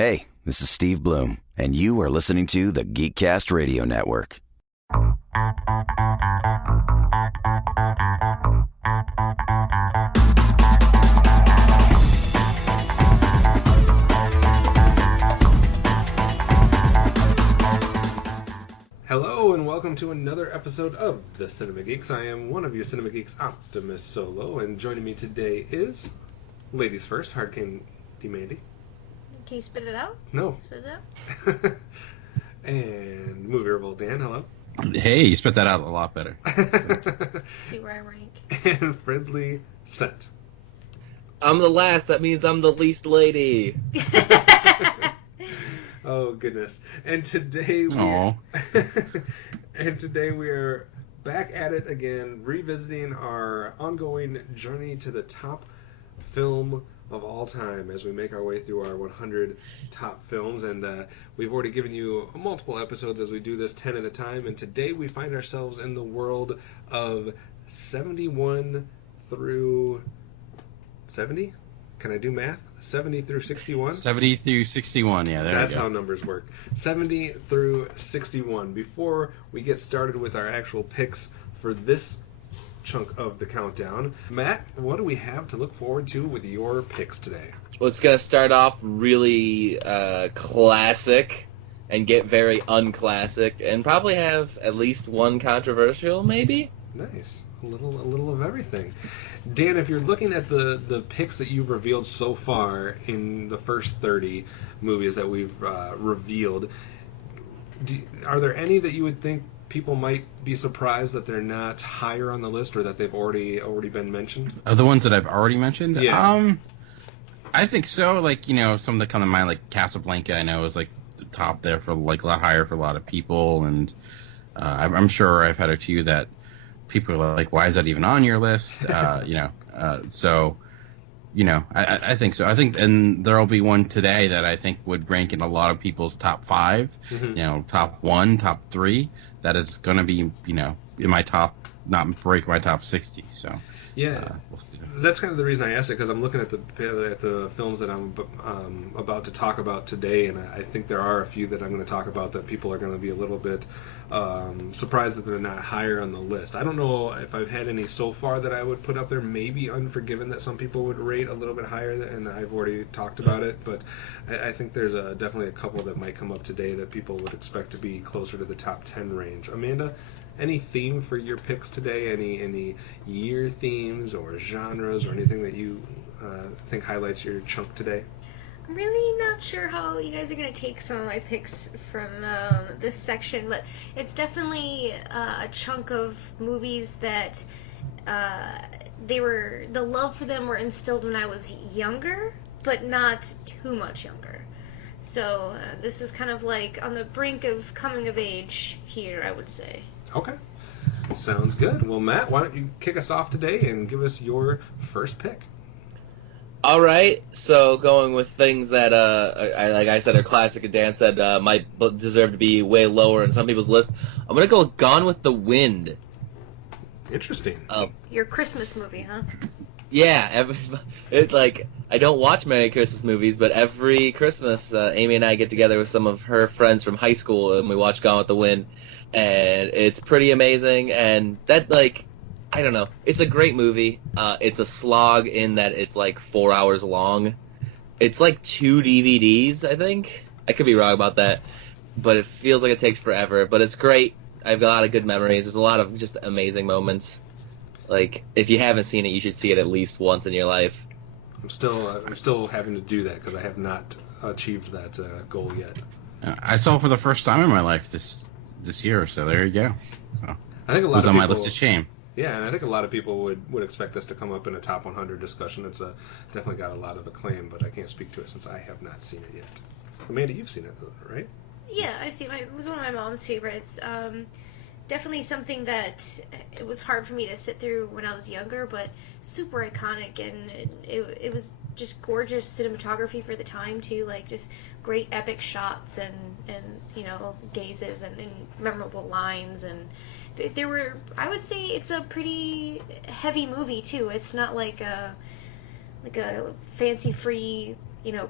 Hey, this is Steve Bloom, and you are listening to the Geekcast Radio Network. Hello and welcome to another episode of the Cinema Geeks. I am one of your Cinema Geeks, Optimus Solo, and joining me today is, ladies first, Hardcane D-Mandy. Can you spit it out? No. Spit it out? And MovieRevolt Dan, hello. Hey, you spit that out a lot better. See where I rank. And Friendly Scent. I'm the last, that means I'm the least lady. Oh goodness! And today we are back at it again, revisiting our ongoing journey to the top film of all time as we make our way through our 100 top films. And we've already given you multiple episodes as we do this 10 at a time. And today we find ourselves in the world of 71 through 70. Can I do math? 70 through 61? 70 through 61, yeah, there That's we go. how numbers work. 70 through 61. Before we get started with our actual picks for this chunk of the countdown, Matt, what do we have to look forward to with your picks today? Well, it's going to start off really classic and get very unclassic and probably have at least one controversial, maybe? Nice. A little of everything. Dan, if you're looking at the picks that you've revealed so far in the first 30 movies that we've revealed, are there any that you would think people might be surprised that they're not higher on the list or that they've already been mentioned? The ones that I've already mentioned? Yeah. I think so. Like, some that come to mind, like Casablanca, I know is like the top there for like a lot higher for a lot of people, and I'm sure I've had a few that people are like, why is that even on your list? So, I think so. I think, and there'll be one today that I think would rank in a lot of people's top 5, top 1, top 3. That is going to be, in my top, not break my top 60. So, yeah, we'll see. That's kind of the reason I asked it, because I'm looking at the films that I'm about to talk about today, and I think there are a few that I'm going to talk about that people are going to be a little bit surprised that they're not higher on the list. I don't know if I've had any so far that I would put up there. Maybe Unforgiven that some people would rate a little bit higher, and I've already talked about it, but I think there's definitely a couple that might come up today that people would expect to be closer to the top 10 range. Amanda, any theme for your picks today? Any year themes or genres or anything that you think highlights your chunk today? I'm really not sure how you guys are going to take some of my picks from this section, but it's definitely a chunk of movies that the love for them were instilled when I was younger, but not too much younger. So this is kind of like on the brink of coming of age here, I would say. Okay. Sounds good. Well, Matt, why don't you kick us off today and give us your first pick? All right, so going with things that, like I said, are classic and Dan said might deserve to be way lower in some people's list, I'm going to go Gone with the Wind. Interesting. Your Christmas movie, huh? Yeah, I don't watch Merry Christmas movies, but every Christmas, Amy and I get together with some of her friends from high school, and we watch Gone with the Wind, and it's pretty amazing, and that, I don't know, it's a great movie. It's a slog in that it's 4 hours long. It's 2 DVDs, I think. I could be wrong about that, but it feels like it takes forever, but it's great. I've got a lot of good memories. There's a lot of just amazing moments. If you haven't seen it, you should see it at least once in your life. I'm still having to do that because I have not achieved that goal yet. I saw it for the first time in my life this year, so there you go. So I think a lot it was of on people, my list of shame. Yeah, and I think a lot of people would expect this to come up in a top 100 discussion. It's definitely got a lot of acclaim, but I can't speak to it since I have not seen it yet. Amanda, you've seen it, right? Yeah, I've seen it. It was one of my mom's favorites. Definitely something that it was hard for me to sit through when I was younger, but super iconic, and it was just gorgeous cinematography for the time too, just great epic shots and gazes and memorable lines, and there were, I would say it's a pretty heavy movie too. It's not like a fancy free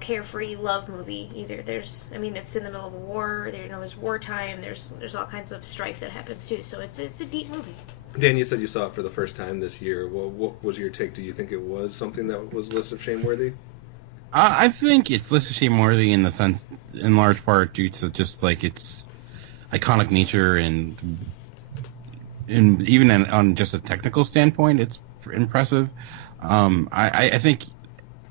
carefree love movie either. It's in the middle of a war. There's wartime. There's all kinds of strife that happens too. So it's a deep movie. Dan, you said you saw it for the first time this year. What was your take? Do you think it was something that was list of shame worthy? I think it's list of shame worthy in the sense, in large part, due to just like its iconic nature and even on just a technical standpoint, it's impressive. I think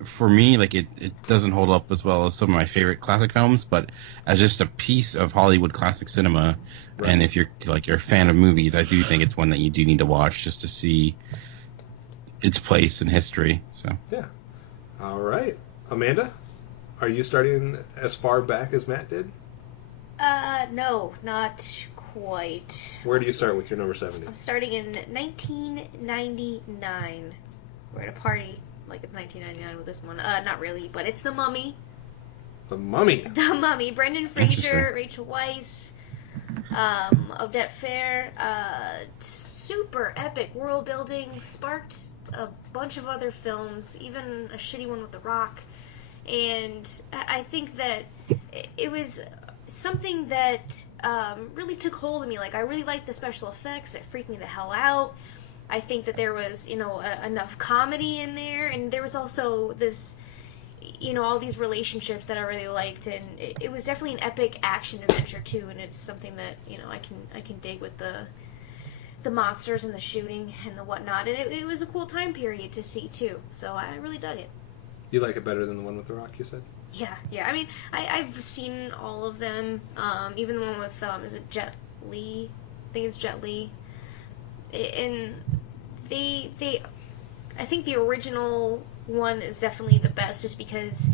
for me, like it doesn't hold up as well as some of my favorite classic films, but as just a piece of Hollywood classic cinema, right. And if you're a fan of movies, I do think it's one that you do need to watch just to see its place in history. So yeah, all right, Amanda, are you starting as far back as Matt did? No, not quite. Where do you start with your number 70? I'm starting in 1999. We're at a party like it's 1999 with this one. Not really, but it's The Mummy. The Mummy? The Mummy. Brendan Fraser, Rachel Weisz, Odette Fair. Super epic world building. Sparked a bunch of other films, even a shitty one with The Rock. And I think that it was something that really took hold of me. Like, I really liked the special effects. It freaked me the hell out. I think that there was, enough comedy in there, and there was also this, all these relationships that I really liked, and it was definitely an epic action adventure too. And it's something that I can dig with the monsters and the shooting and the whatnot, and it was a cool time period to see too. So I really dug it. You like it better than the one with The Rock, you said? Yeah. I mean, I've seen all of them, even the one with, is it Jet Li? I think it's Jet Li. And I think the original one is definitely the best, just because,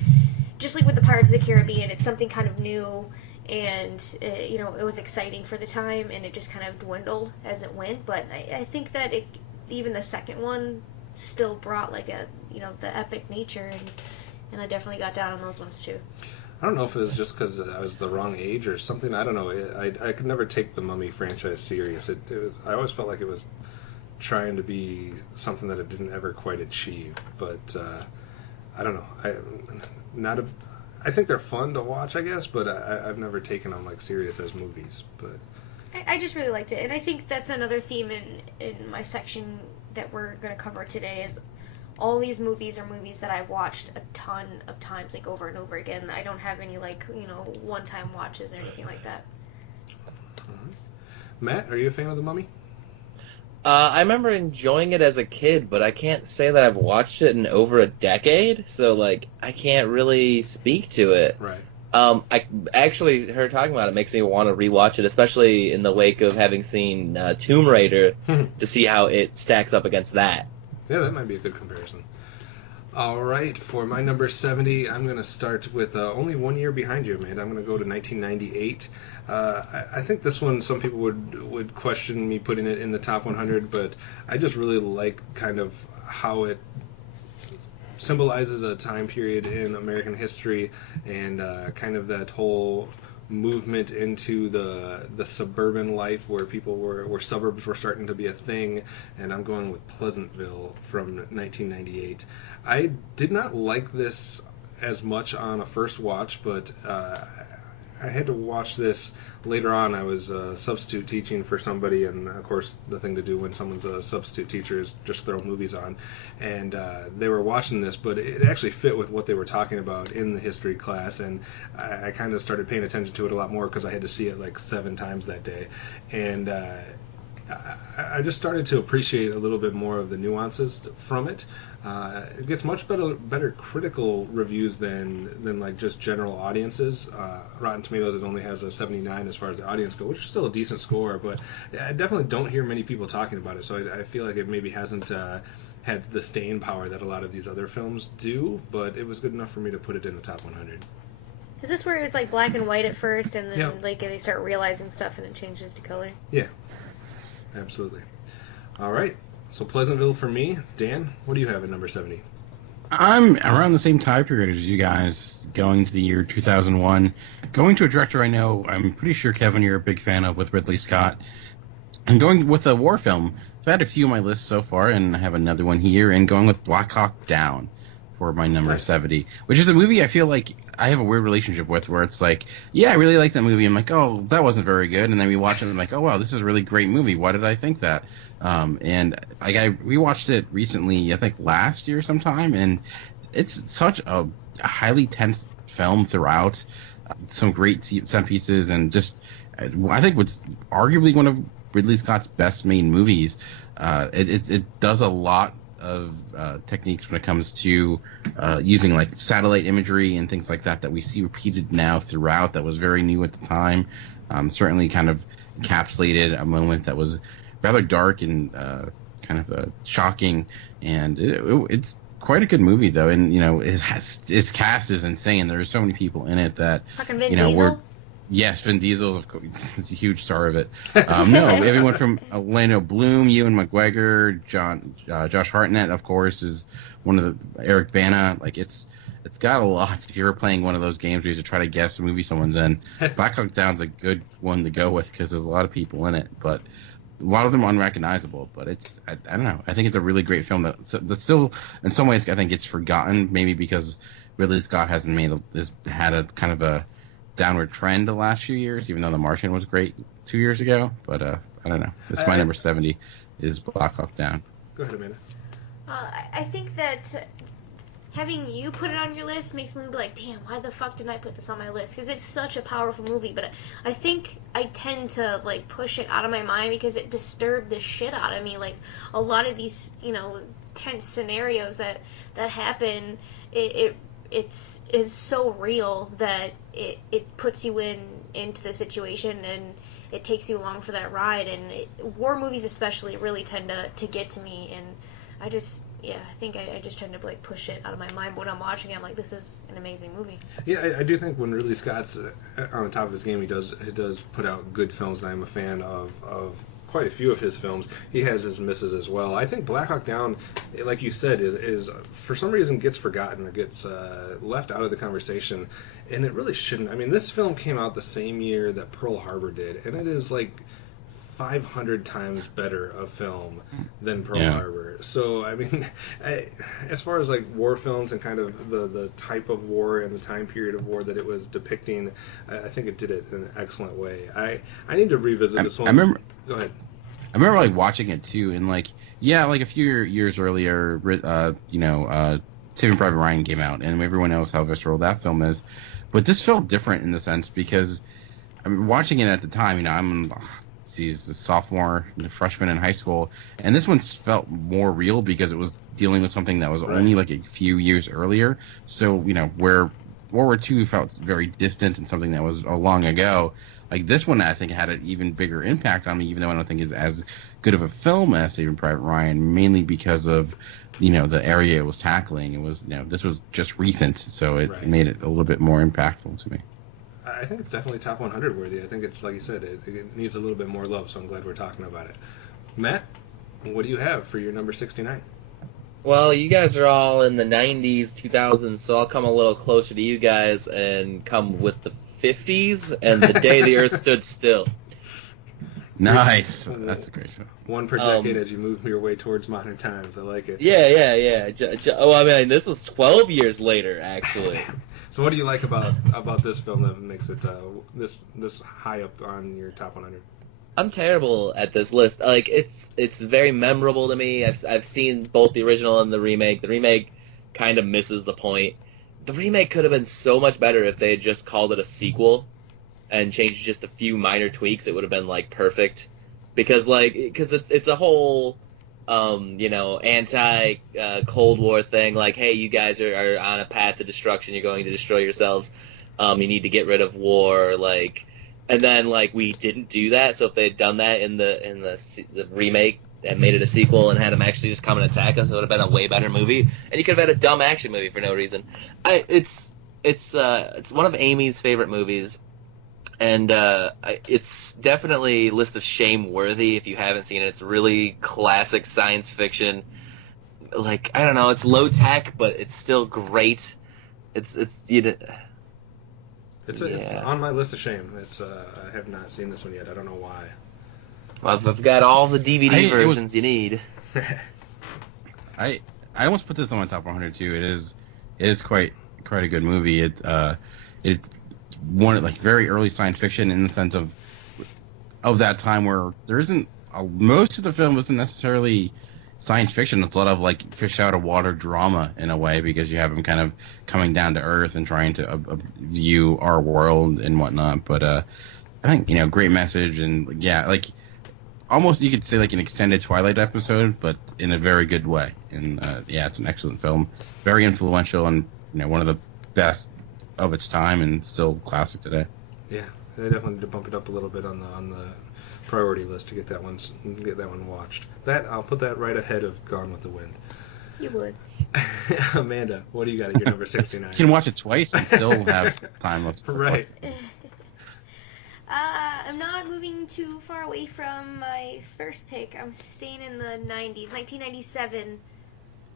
just like with the Pirates of the Caribbean, it's something kind of new, and, it was exciting for the time, and it just kind of dwindled as it went. But I think that even the second one still brought, like, the epic nature, and I definitely got down on those ones too. I don't know if it was just because I was the wrong age or something. I don't know. I could never take the Mummy franchise serious. I always felt like it was trying to be something that it didn't ever quite achieve. But I don't know. I think they're fun to watch, I guess, but I've never taken them like serious as movies. But I just really liked it, and I think that's another theme in my section that we're going to cover today is all these movies are movies that I've watched a ton of times, like over and over again. I don't have any one-time watches or anything like that. Mm-hmm. Matt, are you a fan of The Mummy? I remember enjoying it as a kid, but I can't say that I've watched it in over a decade, so I can't really speak to it. Right. I actually, her talking about it makes me want to rewatch it, especially in the wake of having seen Tomb Raider, to see how it stacks up against that. Yeah, that might be a good comparison. All right, for my number 70, I'm going to start with only 1 year behind you, Amanda. I'm going to go to 1998. I think this one, some people would question me putting it in the top 100, but I just really like kind of how it symbolizes a time period in American history, and kind of that whole movement into the suburban life where where suburbs were starting to be a thing. And I'm going with Pleasantville from 1998. I did not like this as much on a first watch, but I had to watch this later on. I was substitute teaching for somebody, and of course the thing to do when someone's a substitute teacher is just throw movies on. And they were watching this, but it actually fit with what they were talking about in the history class, and I kind of started paying attention to it a lot more because I had to see it like 7 times that day. And I just started to appreciate a little bit more of the nuances from it. It gets much better critical reviews than like just general audiences. Rotten Tomatoes, it only has a 79 as far as the audience go, which is still a decent score, but I definitely don't hear many people talking about it, so I feel like it maybe hasn't had the staying power that a lot of these other films do, but it was good enough for me to put it in the top 100. Is this where it was like black and white at first, and then Yeah. they start realizing stuff and it changes to color? Yeah, absolutely. All right. So Pleasantville for me. Dan, what do you have at number 70? I'm around the same time period as you guys, going to the year 2001. Going to a director I know, I'm pretty sure, Kevin, you're a big fan of, with Ridley Scott. I'm going with a war film. I've had a few on my list so far, and I have another one here, and going with Black Hawk Down for my number Nice. 70, which is a movie I feel like I have a weird relationship with, where it's like, yeah, I really like that movie. I'm like, oh, that wasn't very good, and then we watch it, and I'm like, oh wow, this is a really great movie. Why did I think that? And like I rewatched it recently, I think last year sometime, and it's such a highly tense film throughout. Some great set pieces, and just I think what's arguably one of Ridley Scott's best made movies. It does a lot of techniques when it comes to using like satellite imagery and things like that we see repeated now throughout. That was very new at the time. Certainly kind of encapsulated a moment that was rather dark and kind of shocking, and it's quite a good movie though. And its cast is insane. There's so many people in it that Fucking Vin Diesel? Yes, Vin Diesel, of course, is a huge star of it. No, everyone from Orlando Bloom, Ewan McGregor, Josh Hartnett, of course, is one of the Eric Bana. Like it's got a lot. If you're playing one of those games where you have to try to guess a movie someone's in, Black Hawk Down's a good one to go with because there's a lot of people in it, but a lot of them unrecognizable. But I don't know. I think it's a really great film that's still, in some ways, I think it's forgotten, maybe because Ridley Scott hasn't had a kind of a downward trend the last few years, even though The Martian was great 2 years ago. But I don't know. It's my number 70 is Black Hawk Down. Go ahead, Amanda. I think that having you put it on your list makes me be like, damn, why the fuck didn't I put this on my list? Because it's such a powerful movie, but I think I tend to like push it out of my mind because it disturbed the shit out of me. Like a lot of these, tense scenarios that happen, it's so real that it puts you into the situation and it takes you along for that ride. And war movies especially really tend to get to me, and I think I just tend to like push it out of my mind when I'm watching it. I'm like, this is an amazing movie. Yeah, I do think when Ridley Scott's on the top of his game, he does put out good films, and I'm a fan of quite a few of his films. He has his misses as well. I think Black Hawk Down, like you said, is for some reason gets forgotten or gets left out of the conversation, and it really shouldn't. I mean, this film came out the same year that Pearl Harbor did, and it is like 500 times better a film than Pearl Harbor. So, I mean, as far as like war films and kind of the type of war and the time period of war that it was depicting, I think it did it in an excellent way. I need to revisit this one. I remember. Go ahead. I remember like watching it too, and like a few years earlier, Saving Private Ryan came out, and everyone knows how visceral that film is. But this felt different in the sense because I mean, watching it at the time, I'm he's a sophomore, freshman in high school, and this one felt more real because it was dealing with something that was only like a few years earlier. So where World War II felt very distant and something that was long ago, like this one I think had an even bigger impact on me, even though I don't think is as good of a film as Saving Private Ryan, mainly because of the area it was tackling. It was this was just recent, so it made it a little bit more impactful to me. I think it's definitely top 100 worthy. I think it's, like you said, it needs a little bit more love, so I'm glad we're talking about it. Matt, what do you have for your number 69? Well, you guys are all in the 90s, 2000s, so I'll come a little closer to you guys and come with the 50s and The Day the Earth Stood Still. Nice. That's a great show. One per decade as you move your way towards modern times. I like it. Yeah. I mean, this was 12 years later, actually. So what do you like about this film that makes it this high up on your top 100? I'm terrible at this list. Like it's very memorable to me. I've seen both the original and the remake. The remake kind of misses the point. The remake could have been so much better if they had just called it a sequel and changed just a few minor tweaks. It would have been like perfect. Because it's a whole anti Cold War thing, like, hey, you guys are on a path to destruction, you're going to destroy yourselves, you need to get rid of war, like, and then like we didn't do that. So if they had done that in the remake and made it a sequel and had them actually just come and attack us, it would have been a way better movie. And you could have had a dumb action movie for no reason. It's one of Amy's favorite movies. And it's definitely list of shame worthy if you haven't seen it. It's really classic science fiction. Like, I don't know, it's low tech, but it's still great. It's on my list of shame. I have not seen this one yet. I don't know why. Well, I've got all the DVD versions you need. I almost put this on my top 100 too. It is It is quite a good movie. It's one like very early science fiction in the sense of that time where there isn't most of the film isn't necessarily science fiction. It's a lot of like fish out of water drama in a way, because you have him kind of coming down to earth and trying to view our world and whatnot. But I think, great message, and yeah, like almost you could say like an extended Twilight episode, but in a very good way. And yeah, it's an excellent film, very influential, and one of the best of its time, and still classic today. Yeah, I definitely need to bump it up a little bit on the priority list to get that one watched. I'll put that right ahead of Gone with the Wind. You would. Amanda, what do you got at your number 69? You can watch it twice and still have time left. Right. I'm not moving too far away from my first pick. I'm staying in the 90s. 1997,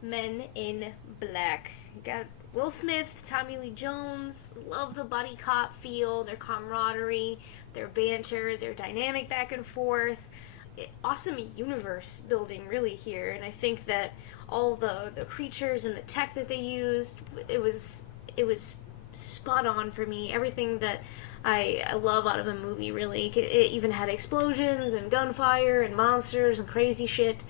Men in Black. Got Will Smith, Tommy Lee Jones. Love the buddy cop feel, their camaraderie, their banter, their dynamic back and forth. Awesome universe building really here, and I think that all the creatures and the tech that they used, it was spot on for me. Everything that I love out of a movie, really. It even had explosions and gunfire and monsters and crazy shit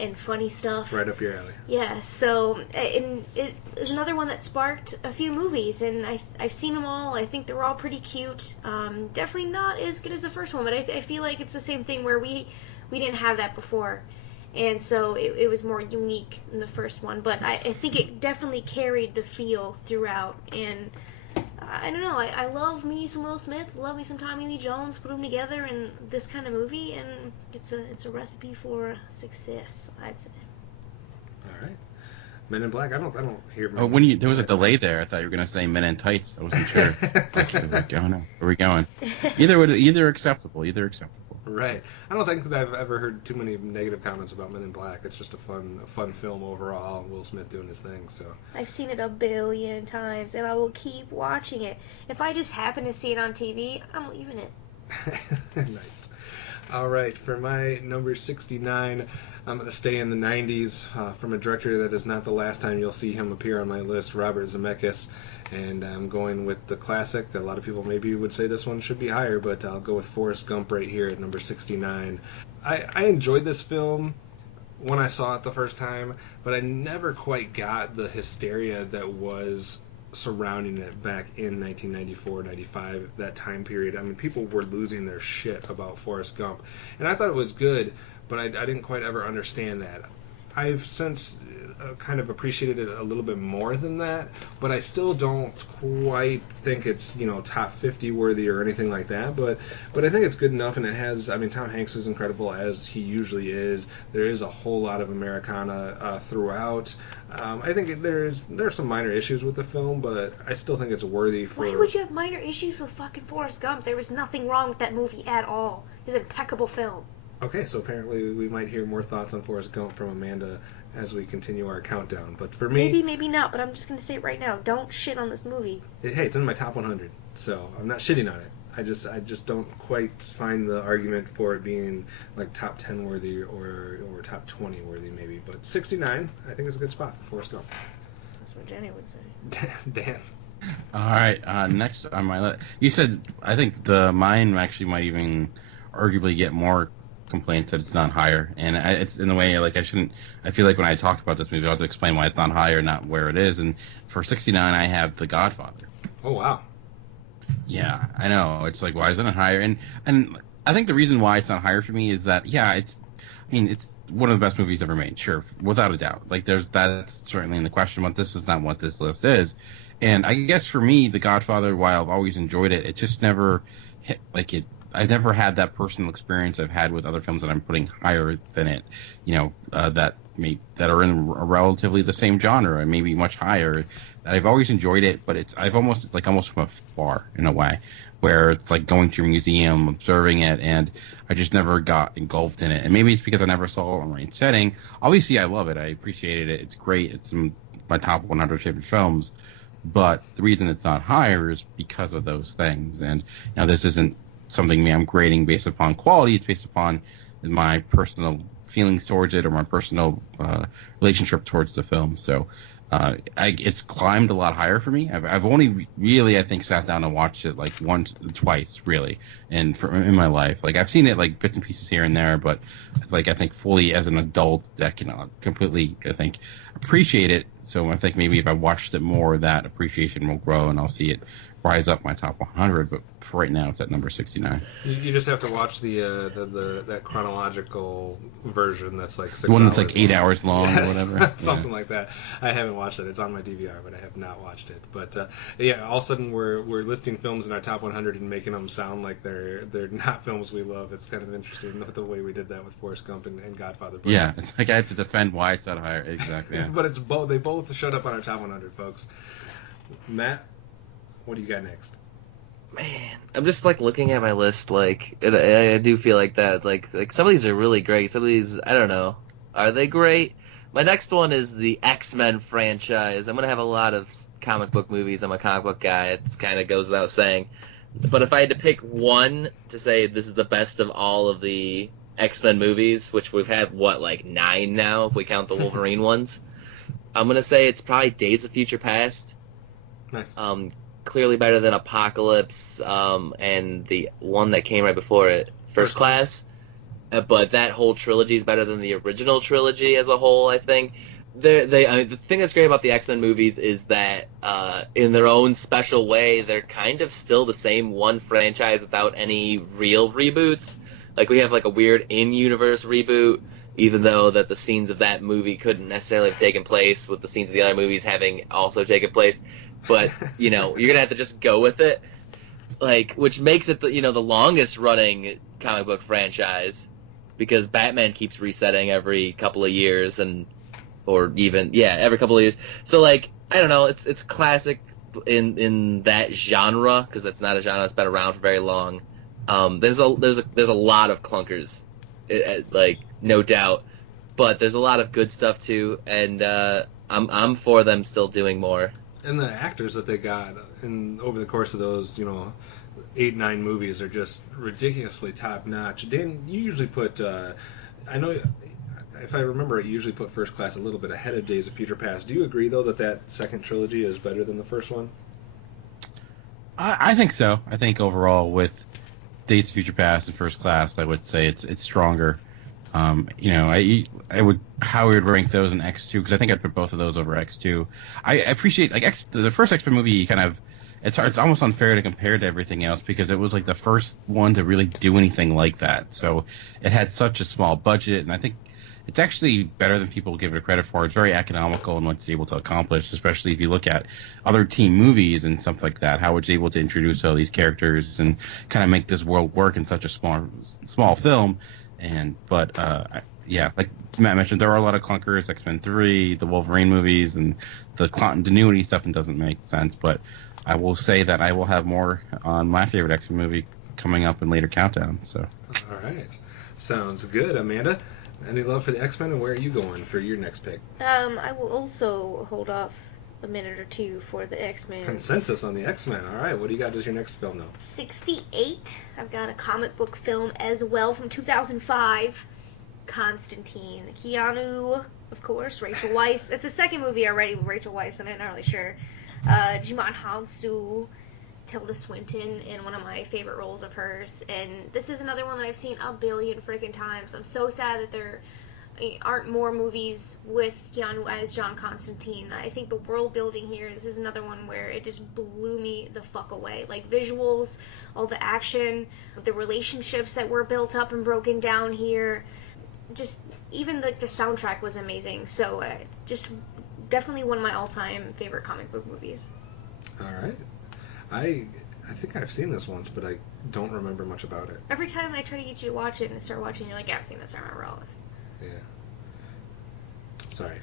and funny stuff. Right up your alley. Yeah, so and it is another one that sparked a few movies, and I've seen them all. I think they're all pretty cute. Definitely not as good as the first one, but I feel like it's the same thing where we didn't have that before. And so it was more unique in the first one, but I think it definitely carried the feel throughout. And I don't know, I love me some Will Smith, love me some Tommy Lee Jones, put them together in this kind of movie, and it's a recipe for success, I'd say. All right. Men in Black, I don't hear... Oh, there was a delay there. I thought you were going to say Men in Tights. I wasn't sure. Like, oh no, where are we going? Either acceptable. Right. I don't think that I've ever heard too many negative comments about Men in Black. It's just a fun film overall. Will Smith doing his thing. So I've seen it a billion times, and I will keep watching it. If I just happen to see it on TV, I'm leaving it. Nice. All right. For my number 69, I'm going to stay in the 90s from a director that is not the last time you'll see him appear on my list, Robert Zemeckis. And I'm going with the classic. A lot of people maybe would say this one should be higher, but I'll go with Forrest Gump right here at number 69. I enjoyed this film when I saw it the first time, but I never quite got the hysteria that was surrounding it back in 1994, 95, that time period. I mean, people were losing their shit about Forrest Gump. And I thought it was good, but I didn't quite ever understand that. I've since kind of appreciated it a little bit more than that, but I still don't quite think it's, top 50 worthy or anything like that, but I think it's good enough, and it has, Tom Hanks is incredible as he usually is. There is a whole lot of Americana throughout. I think there are some minor issues with the film, but I still think it's worthy for... Why would you have minor issues with fucking Forrest Gump? There was nothing wrong with that movie at all. It's an impeccable film. Okay, so apparently we might hear more thoughts on Forrest Gump from Amanda as we continue our countdown. But for me... Maybe not, but I'm just going to say it right now. Don't shit on this movie. Hey, it's in my top 100, so I'm not shitting on it. I just don't quite find the argument for it being like top 10 worthy or top 20 worthy maybe. But 69, I think is a good spot for Forrest Gump. That's what Jenny would say. Dan. All right, next on my list. You said, I think mine actually might even arguably get more complaints that it's not higher, and it's in a way like I feel like when I talked about this movie I have to explain why it's not higher, not where it is. And for 69 I have The Godfather. Oh wow. Yeah, I know, it's like, why isn't it higher? And I think the reason why it's not higher for me is that it's one of the best movies ever made, sure, without a doubt. Like that's certainly in the question, but this is not what this list is. And I guess for me, The Godfather, while I've always enjoyed it, it just never hit like it. I've never had that personal experience I've had with other films that I'm putting higher than it, that are in a relatively the same genre and maybe much higher. I've always enjoyed it, but I've almost from afar in a way, where it's like going to a museum, observing it, and I just never got engulfed in it. And maybe it's because I never saw it in the right setting. Obviously, I love it. I appreciated it. It's great. It's in my top 100 favorite films. But the reason it's not higher is because of those things. And now this isn't something I'm grading based upon quality. It's based upon my personal feelings towards it, or my personal relationship towards the film. So It's climbed a lot higher for me. I've only really, I think, sat down and watched it like once, twice, really, in my life. Like I've seen it like bits and pieces here and there, but like I think fully as an adult, that can completely, I think, appreciate it. So I think maybe if I watched it more, that appreciation will grow and I'll see it rise up my top 100. But for right now, it's at number 69. You just have to watch the that chronological version that's like 6 The one hours that's like 8 long. hours long or Yes, whatever. something like that. I haven't watched it. It's on my DVR, but I have not watched it. But yeah, all of a sudden we're listing films in our top 100 and making them sound like they're not films we love. It's kind of interesting the way we did that with Forrest Gump and Godfather. But, Yeah, it's like I have to defend why it's that higher. Exactly. Yeah. but it's both. They both showed up on our top 100, folks. Matt, what do you got next? Man, I'm just like looking at my list, like, and I do feel like that, like some of these are really great. Some of these, I don't know, are they great? My next one is the X-Men franchise. I'm gonna have a lot of comic book movies. I'm a comic book guy. It kind of goes without saying. But if I had to pick one to say this is the best of all of the X-Men movies, which we've had like 9 now if we count the Wolverine ones, I'm gonna say it's probably Days of Future Past. Nice. Clearly better than Apocalypse, and the one that came right before it, First Class. But that whole trilogy is better than the original trilogy as a whole, I think. I mean, the thing that's great about the X-Men movies is that, in their own special way, they're kind of still the same one franchise without any real reboots. Like, we have like a weird in-universe reboot, even though that the scenes of that movie couldn't necessarily have taken place with the scenes of the other movies having also taken place. But, you're going to have to just go with it. Like, which makes it, the longest running comic book franchise, because Batman keeps resetting every couple of years, every couple of years. So, like, I don't know, it's classic in that genre, because that's not a genre that's been around for very long. There's a lot of clunkers, like, no doubt, but there's a lot of good stuff too, and I'm for them still doing more. And the actors that they got over the course of those, 8, 9 movies are just ridiculously top notch. Dan, you usually put, I know, if I remember, you usually put First Class a little bit ahead of Days of Future Past. Do you agree though that second trilogy is better than the first one? I think so. I think overall with Days of Future Past and First Class, I would say it's stronger. I would how we would rank those in X2, because I think I'd put both of those over X2. I appreciate the first X-Men movie. Kind of, it's almost unfair to compare to everything else, because it was like the first one to really do anything like that. So it had such a small budget, and I think it's actually better than people give it credit for. It's very economical in what it's able to accomplish, especially if you look at other team movies and stuff like that, how it's able to introduce all these characters and kind of make this world work in such a small film. But like Matt mentioned, there are a lot of clunkers, X-Men 3, the Wolverine movies, and the continuity stuff, and doesn't make sense. But I will say that I will have more on my favorite X-Men movie coming up in later countdown. So. All right. Sounds good. Amanda, any love for the X-Men, and where are you going for your next pick? I will also hold off a minute or two for the X-Men. Consensus on the X-Men. All right. What do you got as your next film, though? 68. I've got a comic book film as well from 2005. Constantine. Keanu, of course. Rachel Weisz. It's the second movie already with Rachel Weisz, and I'm not really sure. Jimon Hounsou, Tilda Swinton in one of my favorite roles of hers. And this is another one that I've seen a billion freaking times. I'm so sad that there aren't more movies with Keanu as John Constantine. I think the world building here, this is another one where it just blew me the fuck away. Like, visuals, all the action, the relationships that were built up and broken down here, just even the soundtrack was amazing. So just definitely one of my all-time favorite comic book movies. All right. I think I've seen this once, but I don't remember much about it. Every time I try to get you to watch it and start watching, you're like, yeah, I've seen this, I remember all this. Yeah. Sorry.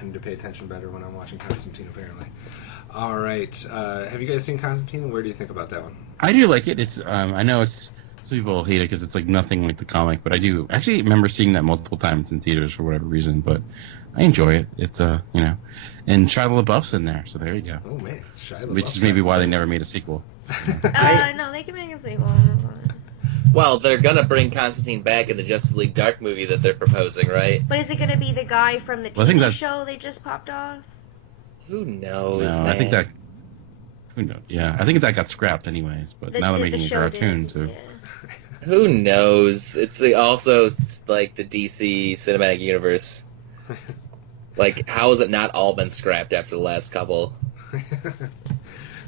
I need to pay attention better when I'm watching Constantine, apparently. All right. Have you guys seen Constantine? Where do you think about that one? I do like it. It's I know some people hate it because it's like nothing like the comic, but I do actually remember seeing that multiple times in theaters for whatever reason. But I enjoy it. It's and Shia LaBeouf's in there, so there you go. Oh man, Shia LaBeouf. Which is maybe why they never made a sequel. No, they can make a sequel. Well, they're gonna bring Constantine back in the Justice League Dark movie that they're proposing, right? But is it gonna be the guy from the TV show they just popped off? Who knows, No, man? I think that. Who knows? Yeah, I think that got scrapped anyways. But now they're making a cartoon, so. Yeah. Who knows? It's also like the DC cinematic universe. Like, how has it not all been scrapped after the last couple?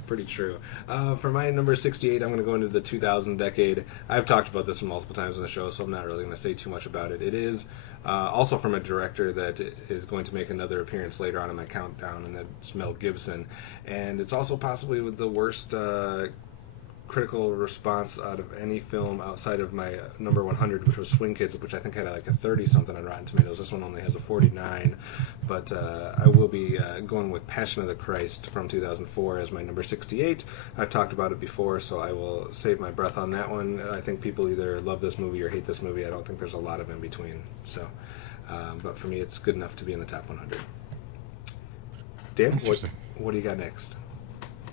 Pretty true. For my number 68, I'm going to go into the 2000 decade. I've talked about this multiple times on the show, so I'm not really going to say too much about it. It is also from a director that is going to make another appearance later on in my countdown, and that's Mel Gibson. And it's also possibly with the worst critical response out of any film outside of my number 100, which was Swing Kids, which I think had like a 30-something on Rotten Tomatoes. This one only has a 49. But I will be going with Passion of the Christ from 2004 as my number 68. I've talked about it before, so I will save my breath on that one. I think people either love this movie or hate this movie. I don't think there's a lot of in between. So, but for me, it's good enough to be in the top 100. Dan, what do you got next?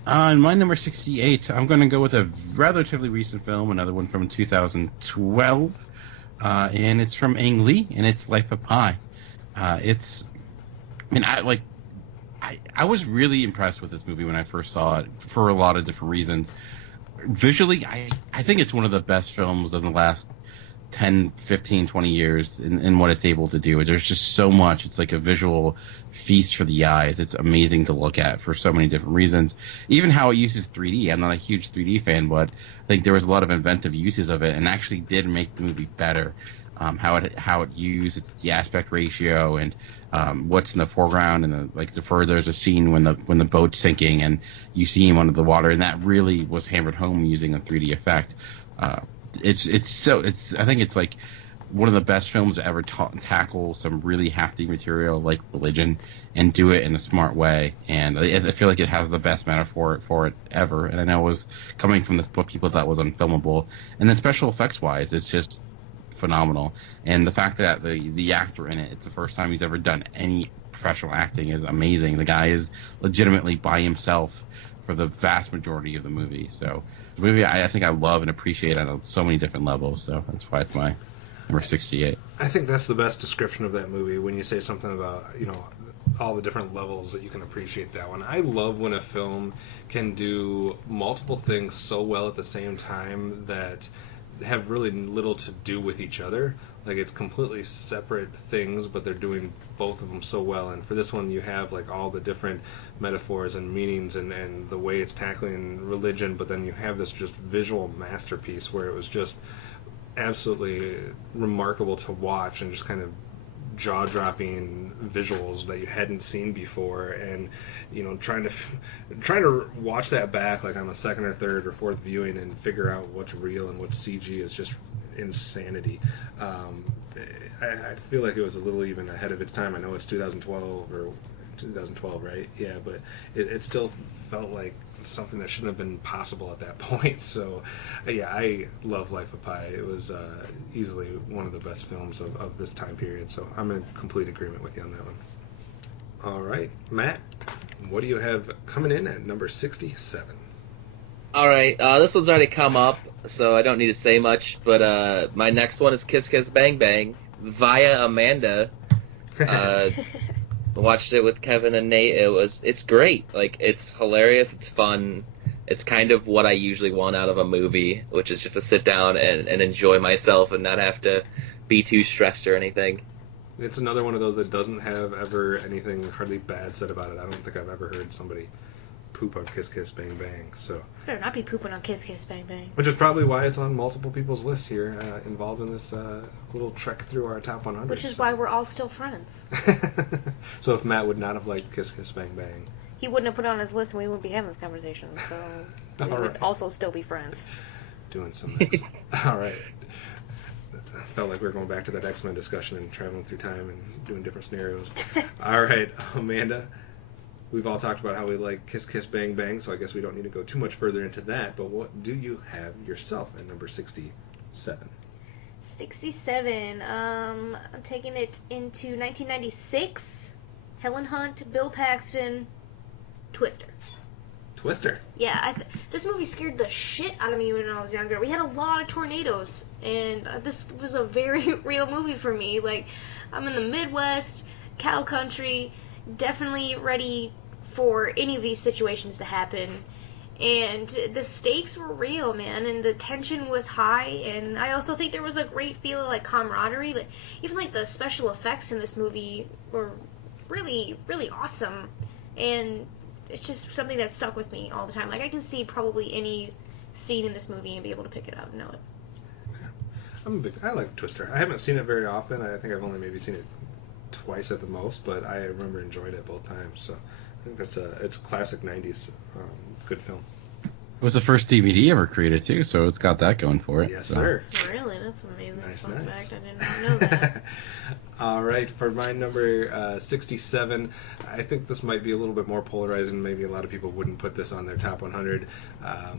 On my number 68, I'm going to go with a relatively recent film, another one from 2012, and it's from Ang Lee, and it's Life of Pi. I was really impressed with this movie when I first saw it for a lot of different reasons. Visually, I think it's one of the best films of the last 10, 15, 20 years in what it's able to do. There's just so much. It's like a visual feast for the eyes. It's amazing to look at for so many different reasons. Even how it uses 3D. I'm not a huge 3D fan, but I think there was a lot of inventive uses of it and actually did make the movie better. How it used the aspect ratio and what's in the foreground and there's a scene when the boat's sinking and you see him under the water, and that really was hammered home using a 3D effect. I think it's like one of the best films to ever tackle some really hefty material like religion and do it in a smart way. And I feel like it has the best metaphor for it ever. And I know it was coming from this book people thought was unfilmable. And then special effects wise, it's just phenomenal. And the fact that the actor in it, it's the first time he's ever done any professional acting, is amazing. The guy is legitimately by himself for the vast majority of the movie. So the movie I think I love and appreciate on so many different levels. So that's why it's my number 68. I think that's the best description of that movie when you say something about, all the different levels that you can appreciate that one. I love when a film can do multiple things so well at the same time that have really little to do with each other. Like, it's completely separate things, but they're doing both of them so well. And for this one, you have like all the different metaphors and meanings and the way it's tackling religion, but then you have this just visual masterpiece where it was just absolutely remarkable to watch and just kind of jaw-dropping visuals that you hadn't seen before, and trying to watch that back like on the second or third or fourth viewing and figure out what's real and what's CG is just insanity. I feel like it was a little even ahead of its time. I know it's 2012, right? Yeah, but it still felt like something that shouldn't have been possible at that point. So, yeah, I love Life of Pi. It was easily one of the best films of this time period. So I'm in complete agreement with you on that one. All right, Matt, what do you have coming in at number 67? All right, this one's already come up, so I don't need to say much. But my next one is Kiss Kiss Bang Bang via Amanda. Watched it with Kevin and Nate. It's great. Like, it's hilarious. It's fun. It's kind of what I usually want out of a movie, which is just to sit down and enjoy myself and not have to be too stressed or anything. It's another one of those that doesn't have ever anything hardly bad said about it. I don't think I've ever heard somebody poop on Kiss Kiss Bang Bang. So better not be pooping on Kiss Kiss Bang Bang. Which is probably why it's on multiple people's lists here, involved in this little trek through our top 100. Which is why we're all still friends. So if Matt would not have liked Kiss Kiss Bang Bang, he wouldn't have put it on his list and we wouldn't be having this conversation. So we would also still be friends. Doing some X-Men. All right. I felt like we were going back to that X-Men discussion and traveling through time and doing different scenarios. All right, Amanda. We've all talked about how we like Kiss Kiss Bang Bang, so I guess we don't need to go too much further into that, but what do you have yourself at number 67? 67. I'm taking it into 1996. Helen Hunt, Bill Paxton, Twister. Twister? Yeah, this movie scared the shit out of me when I was younger. We had a lot of tornadoes, and this was a very real movie for me. Like, I'm in the Midwest, cow country, definitely ready for any of these situations to happen. And the stakes were real, man, and the tension was high, and I also think there was a great feel of, like, camaraderie, but even, like, the special effects in this movie were really, really awesome, and it's just something that stuck with me all the time. Like, I can see probably any scene in this movie and be able to pick it up and know it. I like Twister. I haven't seen it very often. I think I've only maybe seen it twice at the most, but I remember enjoying it both times, so I think it's a classic 90s good film. It was the first DVD ever created too, so it's got that going for it. Yes, so. sir. Really? That's amazing. Nice. Fact. I did not know that. All right, for my number 67, I think this might be a little bit more polarizing. Maybe a lot of people wouldn't put this on their top 100,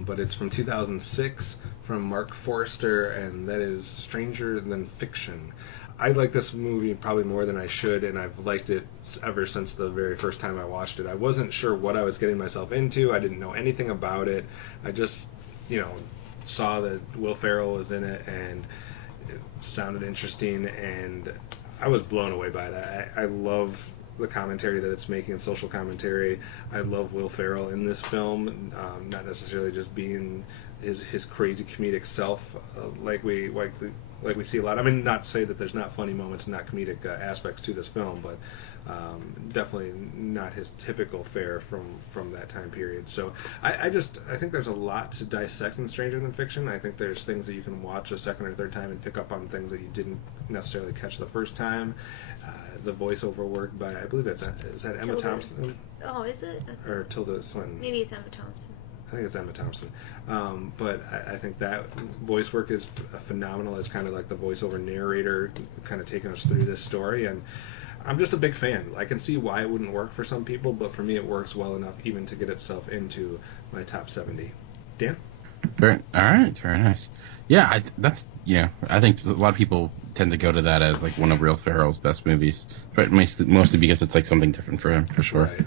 but it's from 2006 from Mark Forster, and that is Stranger Than Fiction. I like this movie probably more than I should, and I've liked it ever since the very first time I watched it. I wasn't sure what I was getting myself into. I didn't know anything about it. I just, saw that Will Ferrell was in it, and it sounded interesting, and I was blown away by that. I love the commentary that it's making, social commentary. I love Will Ferrell in this film, not necessarily just being his crazy comedic self, like we see a lot. I mean, not to say that there's not funny moments and not comedic aspects to this film, but definitely not his typical fare from that time period. So I think there's a lot to dissect in Stranger Than Fiction. I think there's things that you can watch a second or third time and pick up on things that you didn't necessarily catch the first time. The voiceover work by, I believe is that Emma Tilda. Thompson? Oh, is it? Or Tilda Swinton? Maybe it's Emma Thompson. I think it's Emma Thompson. But I think that voice work is phenomenal as kind of like the voiceover narrator kind of taking us through this story. And I'm just a big fan. I can see why it wouldn't work for some people, but for me it works well enough even to get itself into my top 70. Dan? All right, very nice. Yeah, I think a lot of people tend to go to that as like one of Will Ferrell's best movies, but mostly because it's like something different for him, for sure. Right.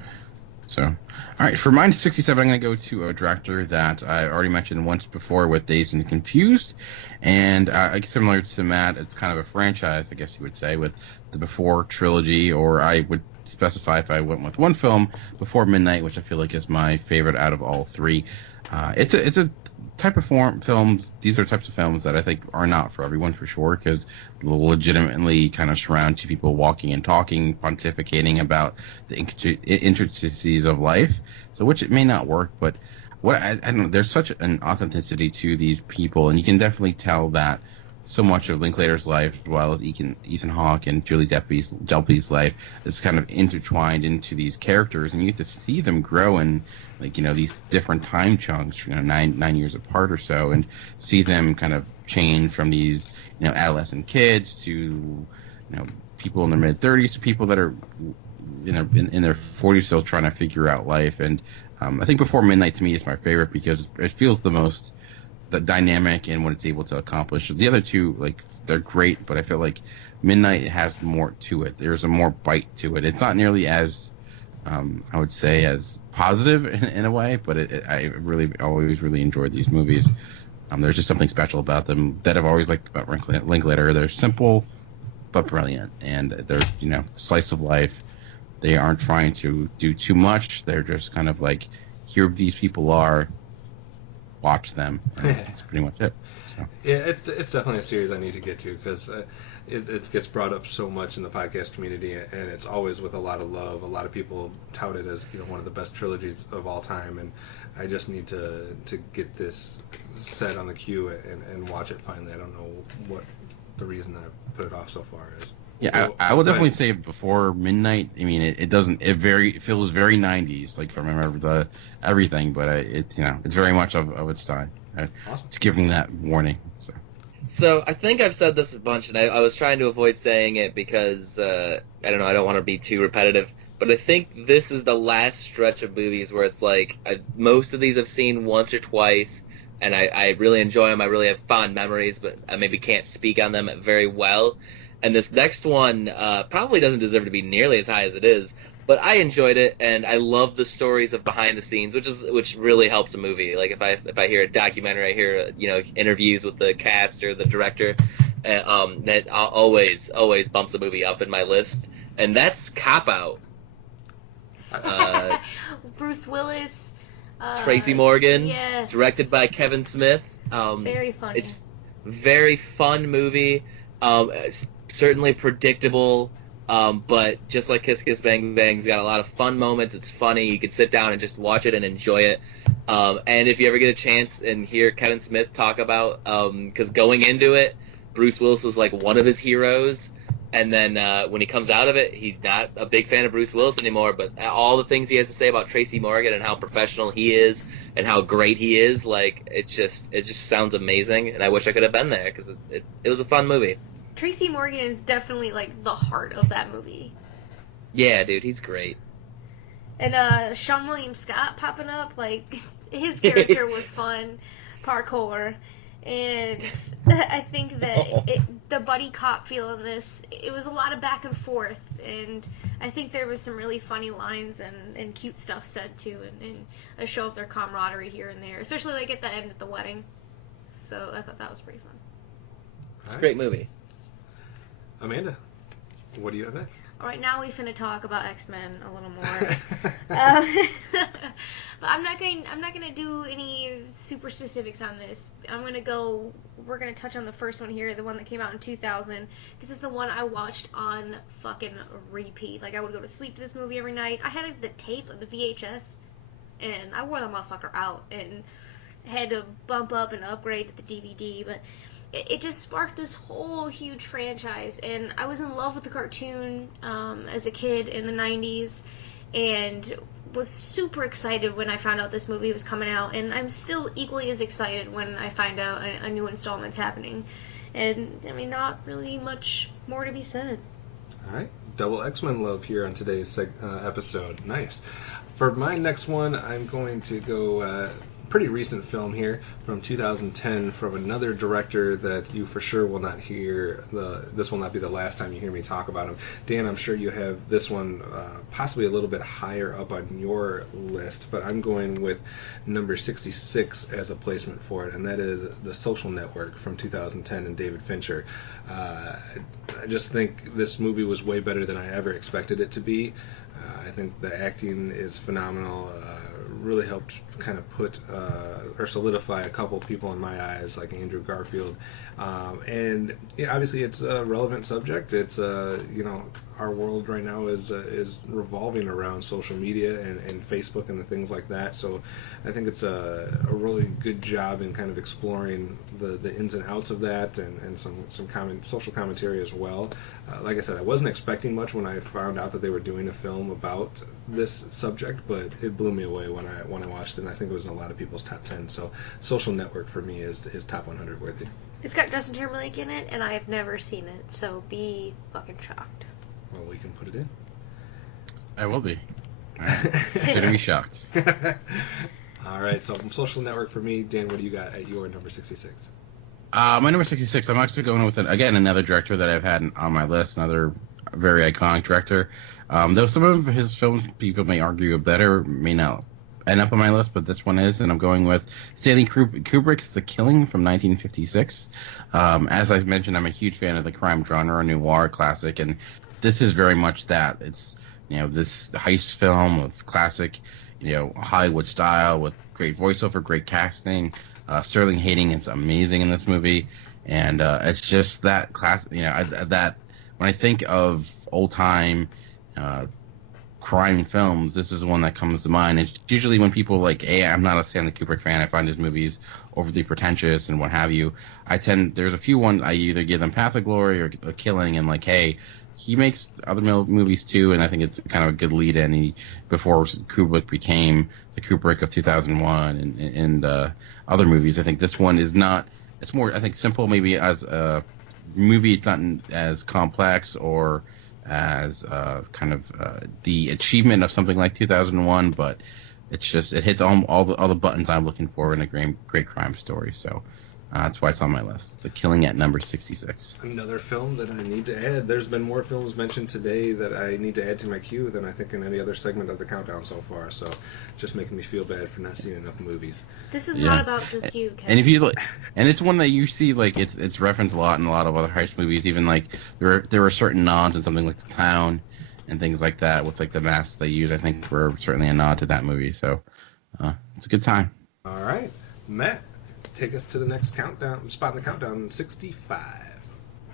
So, all right, for mine 67, I'm going to go to a director that I already mentioned once before with Dazed and Confused, and similar to Matt, it's kind of a franchise, I guess you would say, with the Before trilogy, or I would specify if I went with one film, Before Midnight, which I feel like is my favorite out of all three. It's a type of films. These are types of films that I think are not for everyone, for sure, because they'll legitimately kind of surround two people walking and talking, pontificating about the intricacies of life. So, which it may not work, but I don't know. There's such an authenticity to these people, and you can definitely tell that so much of Linklater's life, as well as Ethan Hawke and Julie Delpy's life, is kind of intertwined into these characters, and you get to see them grow in, these different time chunks, 9 years apart or so, and see them kind of change from these, adolescent kids to, people in their mid-30s to people that are, in their 40s still trying to figure out life. And I think Before Midnight to me is my favorite because it feels the most the dynamic and what it's able to accomplish. The other two, they're great, but I feel like Midnight has more to it. There's a more bite to it. It's not nearly as, I would say, as positive in a way, but I always really enjoyed these movies. There's just something special about them that I've always liked about Linklater. They're simple but brilliant, and they're, slice of life. They aren't trying to do too much. They're just kind of like, here these people are, watch them. That's pretty much it. So. Yeah, it's definitely a series I need to get to because it gets brought up so much in the podcast community, and it's always with a lot of love. A lot of people tout it as one of the best trilogies of all time, and I just need to get this set on the queue and watch it finally. I don't know what the reason I put it off so far is. Yeah, I will definitely say Before Midnight. I mean, it feels very 90s, like from everything, but it's very much of its time. Awesome. It's giving that warning. So I think I've said this a bunch, and I was trying to avoid saying it because I don't want to be too repetitive. But I think this is the last stretch of movies where it's like most of these I've seen once or twice, and I really enjoy them. I really have fond memories, but I maybe can't speak on them very well. And this next one probably doesn't deserve to be nearly as high as it is, but I enjoyed it, and I love the stories of behind the scenes, which really helps a movie. Like if I hear a documentary, I hear interviews with the cast or the director, that always bumps a movie up in my list, and that's Cop Out. Bruce Willis. Tracy Morgan. Yes. Directed by Kevin Smith. Very funny. It's very fun movie. It's certainly predictable. But just like Kiss Kiss Bang Bang, it's got a lot of fun moments. It's funny. You can sit down and just watch it and enjoy it. And if you ever get a chance and hear Kevin Smith talk about, because going into it, Bruce Willis was like one of his heroes. And then when he comes out of it, he's not a big fan of Bruce Willis anymore. But all the things he has to say about Tracy Morgan and how professional he is and how great he is, like it just sounds amazing. And I wish I could have been there because it was a fun movie. Tracy Morgan is definitely like the heart of that movie. Yeah, dude, he's great. And Sean William Scott popping up, like his character was fun, parkour. And I think that the buddy cop feel in this, it was a lot of back and forth, and I think there was some really funny lines and cute stuff said too, and a show of their camaraderie here and there, especially like at the end at the wedding. So I thought that was pretty fun. It's a great movie. Amanda, what do you have next? All right, now we finna talk about X-Men a little more. But I'm not gonna do any super specifics on this. We're gonna touch on the first one here, the one that came out in 2000. This is the one I watched on fucking repeat. Like I would go to sleep to this movie every night. I had the tape of the VHS, and I wore the motherfucker out and had to bump up and upgrade to the DVD, but it just sparked this whole huge franchise, and I was in love with the cartoon as a kid in the 90s, and was super excited when I found out this movie was coming out, and I'm still equally as excited when I find out a new installment's happening. And, I mean, not really much more to be said. All right, double X-Men love here on today's episode. Nice. For my next one, I'm going to go pretty recent film here from 2010 from another director that you for sure will not hear. This will not be the last time you hear me talk about him. Dan, I'm sure you have this one possibly a little bit higher up on your list, but I'm going with number 66 as a placement for it, and that is The Social Network from 2010 and David Fincher. I just think this movie was way better than I ever expected it to be. I think the acting is phenomenal. Really helped kind of put or solidify a couple people in my eyes, like Andrew Garfield. And yeah, obviously it's a relevant subject. It's our world right now is revolving around social media and Facebook and the things like that. So I think it's a really good job in kind of exploring the ins and outs of that and some social commentary as well. Like I said, I wasn't expecting much when I found out that they were doing a film about this subject, but it blew me away when I watched it, and I think it was in a lot of people's top 10. So Social Network for me is top 100 worthy. It's got Justin Timberlake in it, and I have never seen it, so be fucking shocked. Well, we can put it in. I will be. Consider me shocked. All right, so Social Network for me. Dan, what do you got at your number 66? My number 66, I'm actually going with, another director that I've had on my list, another very iconic director. Though some of his films people may argue are better, may not end up on my list, but this one is, and I'm going with Stanley Kubrick's The Killing from 1956. As I mentioned, I'm a huge fan of the crime genre, noir classic, and this is very much that. It's, this heist film of classic, Hollywood style with great voiceover, great casting. Sterling Hayden is amazing in this movie, and it's just that class. That when I think of old time crime films, this is one that comes to mind. It's usually when people I'm not a Stanley Kubrick fan. I find his movies overly pretentious and what have you. There's a few ones I either give them Path of Glory or The Killing, and hey, he makes other movies too, and I think it's kind of a good lead-in. Before Kubrick became the Kubrick of 2001 and other movies, I think this one is not. It's more, I think, simple maybe as a movie. It's not as complex or as the achievement of something like 2001, but it's just it hits all the buttons I'm looking for in a great crime story. So. That's why it's on my list. The Killing at number 66. Another film that I need to add. There's been more films mentioned today that I need to add to my queue than I think in any other segment of the countdown so far. So, just making me feel bad for not seeing enough movies. This is not about just you, Kevin. And if you and it's one that you see it's referenced a lot in a lot of other heist movies. Even there were certain nods in something like The Town and things like that with like the masks they use. I think were certainly a nod to that movie. So it's a good time. All right, Matt, take us to the next spot in the countdown, 65.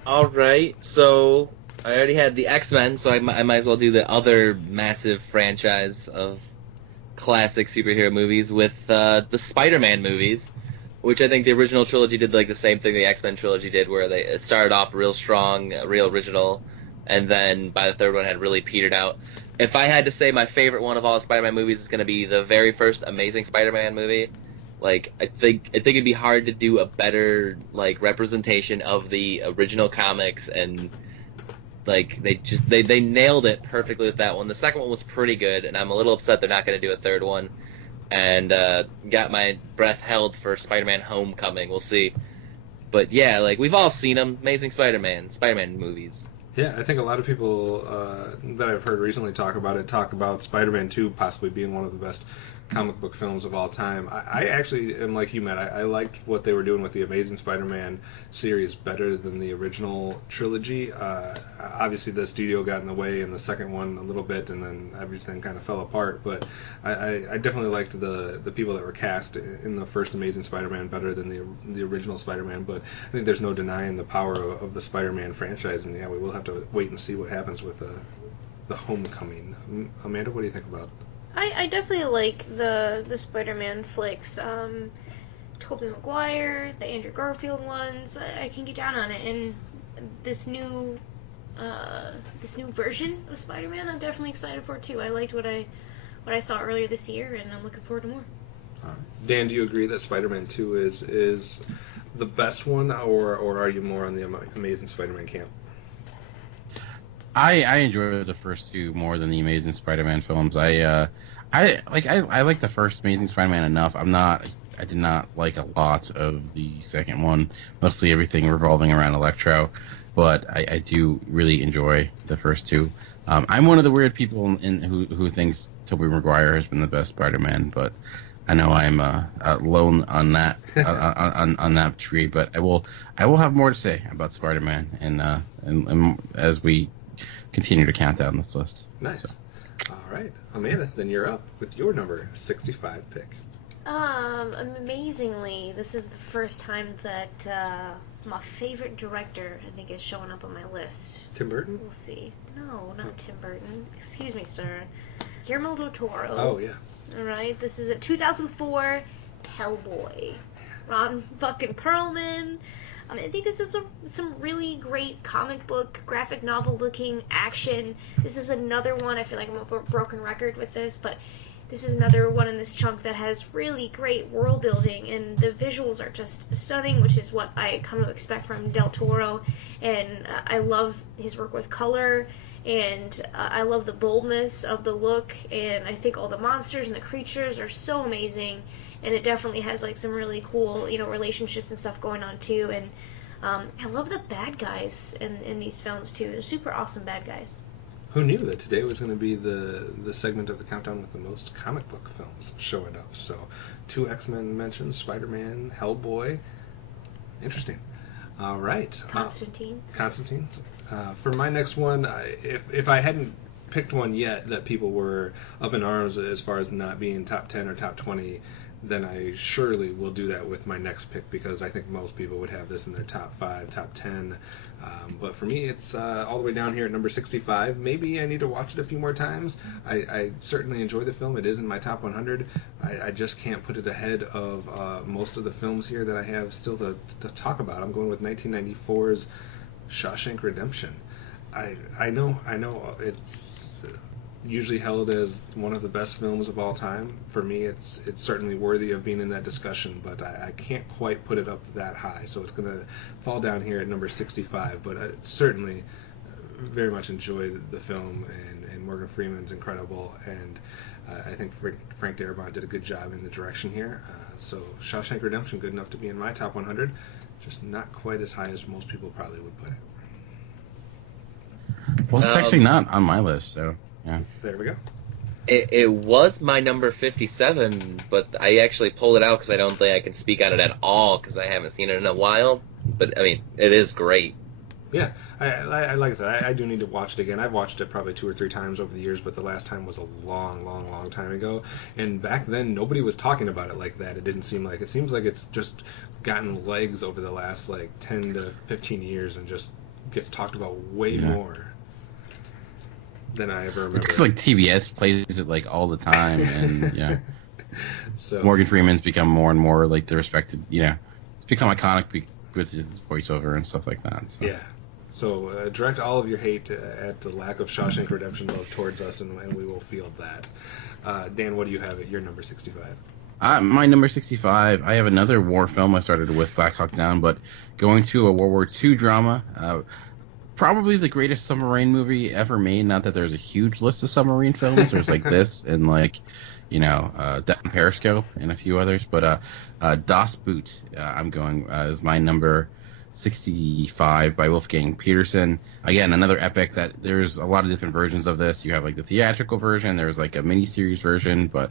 All right, so I already had the X-Men, so I might as well do the other massive franchise of classic superhero movies with the Spider-Man movies, which I think the original trilogy did like the same thing the X-Men trilogy did, where it started off real strong, real original, and then by the third one had really petered out. If I had to say my favorite one of all the Spider-Man movies is going to be the very first Amazing Spider-Man movie. Like I think it'd be hard to do a better like representation of the original comics, and like they nailed it perfectly with that one. The second one was pretty good, and I'm a little upset they're not going to do a third one. And got my breath held for Spider-Man Homecoming. We'll see. But yeah, like we've all seen them. Amazing Spider-Man movies. Yeah, I think a lot of people that I've heard recently talk about Spider-Man 2 possibly being one of the best comic book films of all time. I actually am like you, Matt. I liked what they were doing with the Amazing Spider-Man series better than the original trilogy. Obviously, the studio got in the way in the second one a little bit, and then everything kind of fell apart. But I definitely liked the people that were cast in the first Amazing Spider-Man better than the original Spider-Man. But I think there's no denying the power of the Spider-Man franchise, and yeah, we will have to wait and see what happens with the Homecoming. Amanda, what do you think about? I definitely like the Spider-Man flicks. Tobey Maguire, the Andrew Garfield ones. I can get down on it, and this new version of Spider-Man, I'm definitely excited for too. I liked what I saw earlier this year, and I'm looking forward to more. Dan, do you agree that Spider-Man 2 is the best one, or are you more on the Amazing Spider-Man camp? I enjoy the first two more than the Amazing Spider-Man films. I like the first Amazing Spider-Man enough. I did not like a lot of the second one, mostly everything revolving around Electro, but I do really enjoy the first two. I'm one of the weird people who thinks Tobey Maguire has been the best Spider-Man, but I know I'm alone on that on that tree. But I will have more to say about Spider-Man and as we continue to count down this list. Nice. So. All right, Amanda, then you're up with your number 65 pick. Amazingly, this is the first time that my favorite director, I think, is showing up on my list. Tim Burton? We'll see. No, not Tim Burton. Excuse me, sir. Guillermo del Toro. Oh, yeah. All right, this is a 2004 Hellboy. Ron fucking Perlman. I think this is some really great comic book, graphic novel looking action. This is another one, I feel like I'm a broken record with this, but this is another one in this chunk that has really great world building, and the visuals are just stunning, which is what I come to expect from Del Toro. And I love his work with color, and I love the boldness of the look, and I think all the monsters and the creatures are so amazing. And it definitely has like some really cool, relationships and stuff going on too. And I love the bad guys in these films too. They're super awesome bad guys. Who knew that today was going to be the segment of the countdown with the most comic book films showing up? So, 2 X-Men mentions, Spider-Man, Hellboy. Interesting. All right. Constantine. For my next one, if I hadn't picked one yet that people were up in arms as far as not being top 10 or top 20, then I surely will do that with my next pick, because I think most people would have this in their top 5, top 10. But for me, it's all the way down here at number 65. Maybe I need to watch it a few more times. I certainly enjoy the film. It is in my top 100. I just can't put it ahead of most of the films here that I have still to talk about. I'm going with 1994's Shawshank Redemption. I know it's usually held as one of the best films of all time. For me, it's certainly worthy of being in that discussion, but I can't quite put it up that high, so it's going to fall down here at number 65. But I certainly very much enjoy the film, and Morgan Freeman's incredible, and I think Frank Darabont did a good job in the direction here. So Shawshank Redemption, good enough to be in my top 100, just not quite as high as most people probably would put it. Well, it's actually not on my list, so... Yeah. There we go. It was my number 57, but I actually pulled it out because I don't think I can speak on it at all because I haven't seen it in a while. But, I mean, it is great. Yeah, I like I said, I do need to watch it again. I've watched it probably 2 or 3 times over the years, but the last time was a long, long, long time ago. And back then, nobody was talking about it like that. It didn't seem like. It seems like it's just gotten legs over the last like 10 to 15 years and just gets talked about way Yeah. more than I ever remember. It's just like TBS plays it like all the time, and yeah, So Morgan Freeman's become more and more like the respected. It's become iconic with his voiceover and stuff like that. So. yeah. So direct all of your hate at the lack of Shawshank Redemption love towards us, and we will field that. Dan, what do you have at your number 65? My number 65, I have another war film I started with, Black Hawk Down, but going to a World War II drama. Probably the greatest submarine movie ever made. Not that there's a huge list of submarine films. There's like this and like, Death and Periscope and a few others. But Das Boot, I'm going, is my number 65 by Wolfgang Peterson. Again, another epic that there's a lot of different versions of this. You have like the theatrical version. There's like a miniseries version, but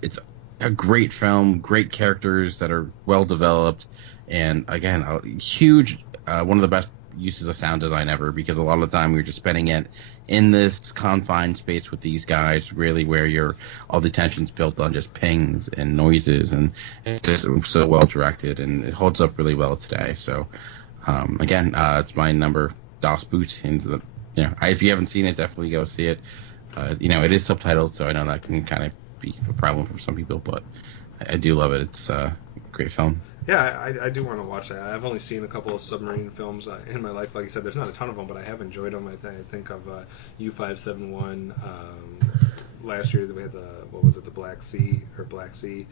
it's a great film, great characters that are well developed, and again, a huge one of the best uses of sound design ever, because a lot of the time we were just spending it in this confined space with these guys, really where all the tension's built on just pings and noises, and it's just so well directed, and it holds up really well today. So again, it's my number, Das Boot, and if you haven't seen it, definitely go see it. It is subtitled, so I know that can kind of be a problem for some people, but I do love it. It's a great film. Yeah, I do want to watch that. I've only seen a couple of submarine films in my life. Like I said, there's not a ton of them, but I have enjoyed them. I think of U-571. Last year we had the Black Sea.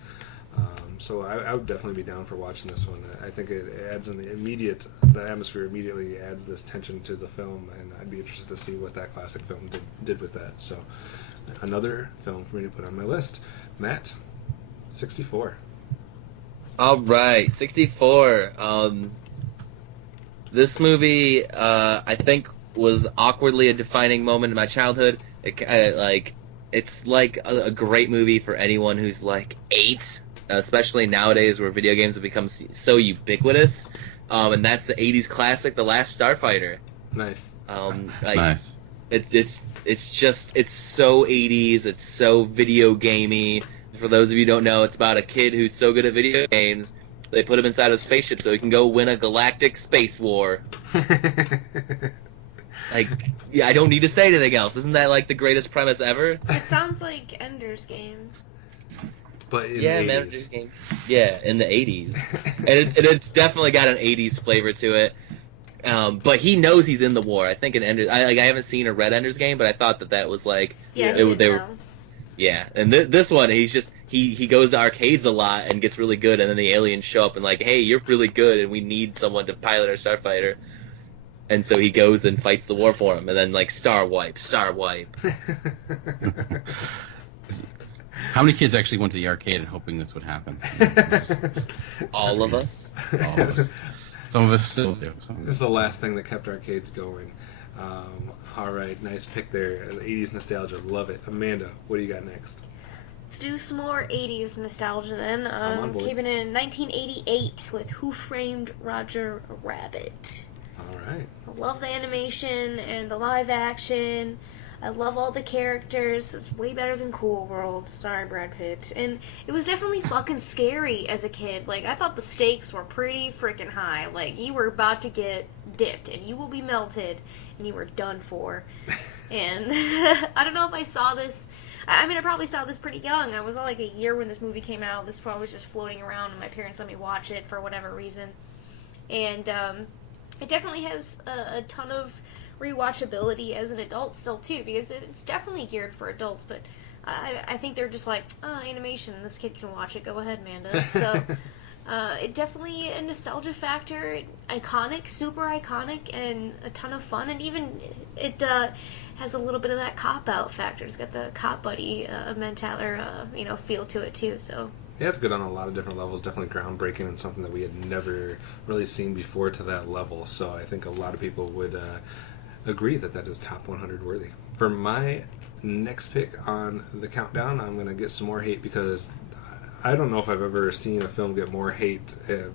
So I would definitely be down for watching this one. I think it adds the atmosphere immediately adds this tension to the film, and I'd be interested to see what that classic film did with that. So another film for me to put on my list. Matt, 64. All right, 64. This movie, I think, was awkwardly a defining moment in my childhood. It's like a great movie for anyone who's like 8, especially nowadays where video games have become so ubiquitous. And that's the 80s classic, The Last Starfighter. Nice. Nice. It's so 80s. It's so video gamey. For those of you who don't know, it's about a kid who's so good at video games, they put him inside a spaceship so he can go win a galactic space war. I don't need to say anything else. Isn't that like the greatest premise ever? It sounds like Ender's Game. But in the 80s. Ender's Game. Yeah, in the 80s. and it's definitely got an 80s flavor to it. But he knows he's in the war. I think in Ender's... I haven't seen or read Ender's Game, but I thought that was like... Yeah, they were. Yeah, and this one, he's just he goes to arcades a lot and gets really good, and then the aliens show up and like, hey, you're really good, and we need someone to pilot our starfighter, and so he goes and fights the war for him, and then like star wipe. How many kids actually went to the arcade and hoping this would happen? All of us. All of us. Some of us still do. It's the last thing that kept arcades going. All right, nice pick there. 80s nostalgia, love it. Amanda, what do you got next? Let's do some more 80s nostalgia then. I'm on board. Keeping it in 1988 with Who Framed Roger Rabbit. All right. I love the animation and the live action. I love all the characters. It's way better than Cool World. Sorry, Brad Pitt. And it was definitely fucking scary as a kid. Like, I thought the stakes were pretty freaking high. Like, you were about to get dipped, and you will be melted, and you were done for. And I don't know if I saw this. I mean, I probably saw this pretty young. I was like a year when this movie came out. This probably was just floating around, and my parents let me watch it for whatever reason. And it definitely has a ton of rewatchability as an adult still too, because it's definitely geared for adults, but I think they're just like, animation, this kid can watch it, go ahead, Amanda. So it definitely a nostalgia factor, iconic, super iconic, and a ton of fun, and even it has a little bit of that cop out factor. It's got the cop buddy feel to it too. So yeah, it's good on a lot of different levels. Definitely groundbreaking and something that we had never really seen before to that level. So I think a lot of people would agree that is top 100 worthy. For my next pick on the countdown, I'm going to get some more hate because I don't know if I've ever seen a film get more hate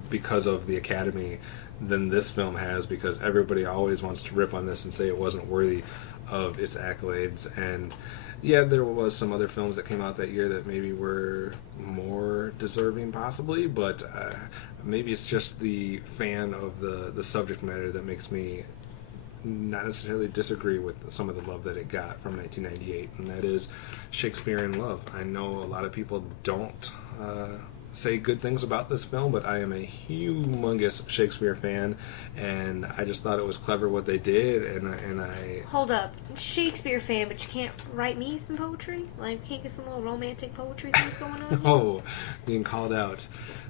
because of the Academy than this film has, because everybody always wants to rip on this and say it wasn't worthy of its accolades. And yeah, there was some other films that came out that year that maybe were more deserving, possibly, but maybe it's just the fan of the subject matter that makes me not necessarily disagree with some of the love that it got from 1998, and that is Shakespeare in Love. I know a lot of people don't say good things about this film, but I am a humongous Shakespeare fan, and I just thought it was clever what they did, and I... Hold up. Shakespeare fan, but you can't write me some poetry? Like, can't get some little romantic poetry things going on here? Oh, being called out.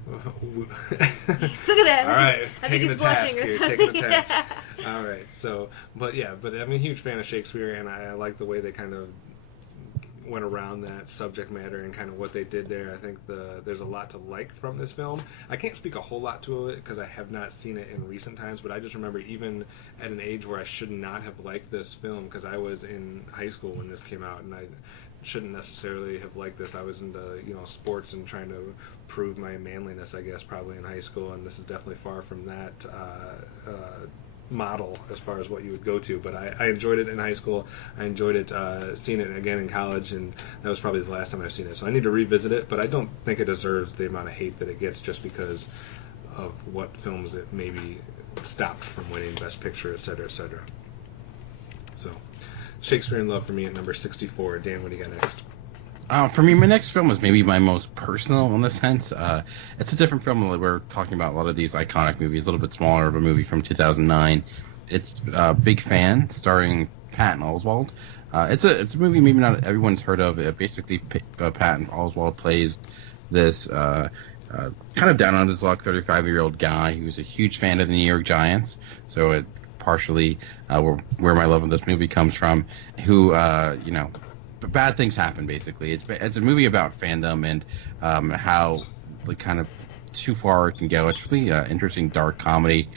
Look at that. All right, I think taking the he's task blushing or here, something. taking the test. All right, so, but I'm a huge fan of Shakespeare, and I like the way they kind of went around that subject matter and kind of what they did there. I think there's a lot to like from this film. I can't speak a whole lot to it because I have not seen it in recent times, but I just remember even at an age where I should not have liked this film, because I was in high school when this came out, and I shouldn't necessarily have liked this. I was into sports and trying to prove my manliness, I guess, probably in high school, and this is definitely far from that model as far as what you would go to. But I enjoyed it in high school. I enjoyed it seeing it again in college, and that was probably the last time I've seen it. So I need to revisit it, but I don't think it deserves the amount of hate that it gets just because of what films it maybe stopped from winning Best Picture, etc., etc. So Shakespeare in Love for me at number 64. Dan, what do you got next? For me, my next film is maybe my most personal in the sense. It's a different film. We're talking about a lot of these iconic movies, a little bit smaller of a movie from 2009. It's Big Fan, starring Patton Oswalt. It's a movie maybe not everyone's heard of. Basically, Patton Oswalt plays this kind of down on his luck 35-year-old guy who's a huge fan of the New York Giants. So it partially where my love of this movie comes from. Who but bad things happen, basically. It's a movie about fandom and how kind of too far it can go. It's really interesting, dark comedy.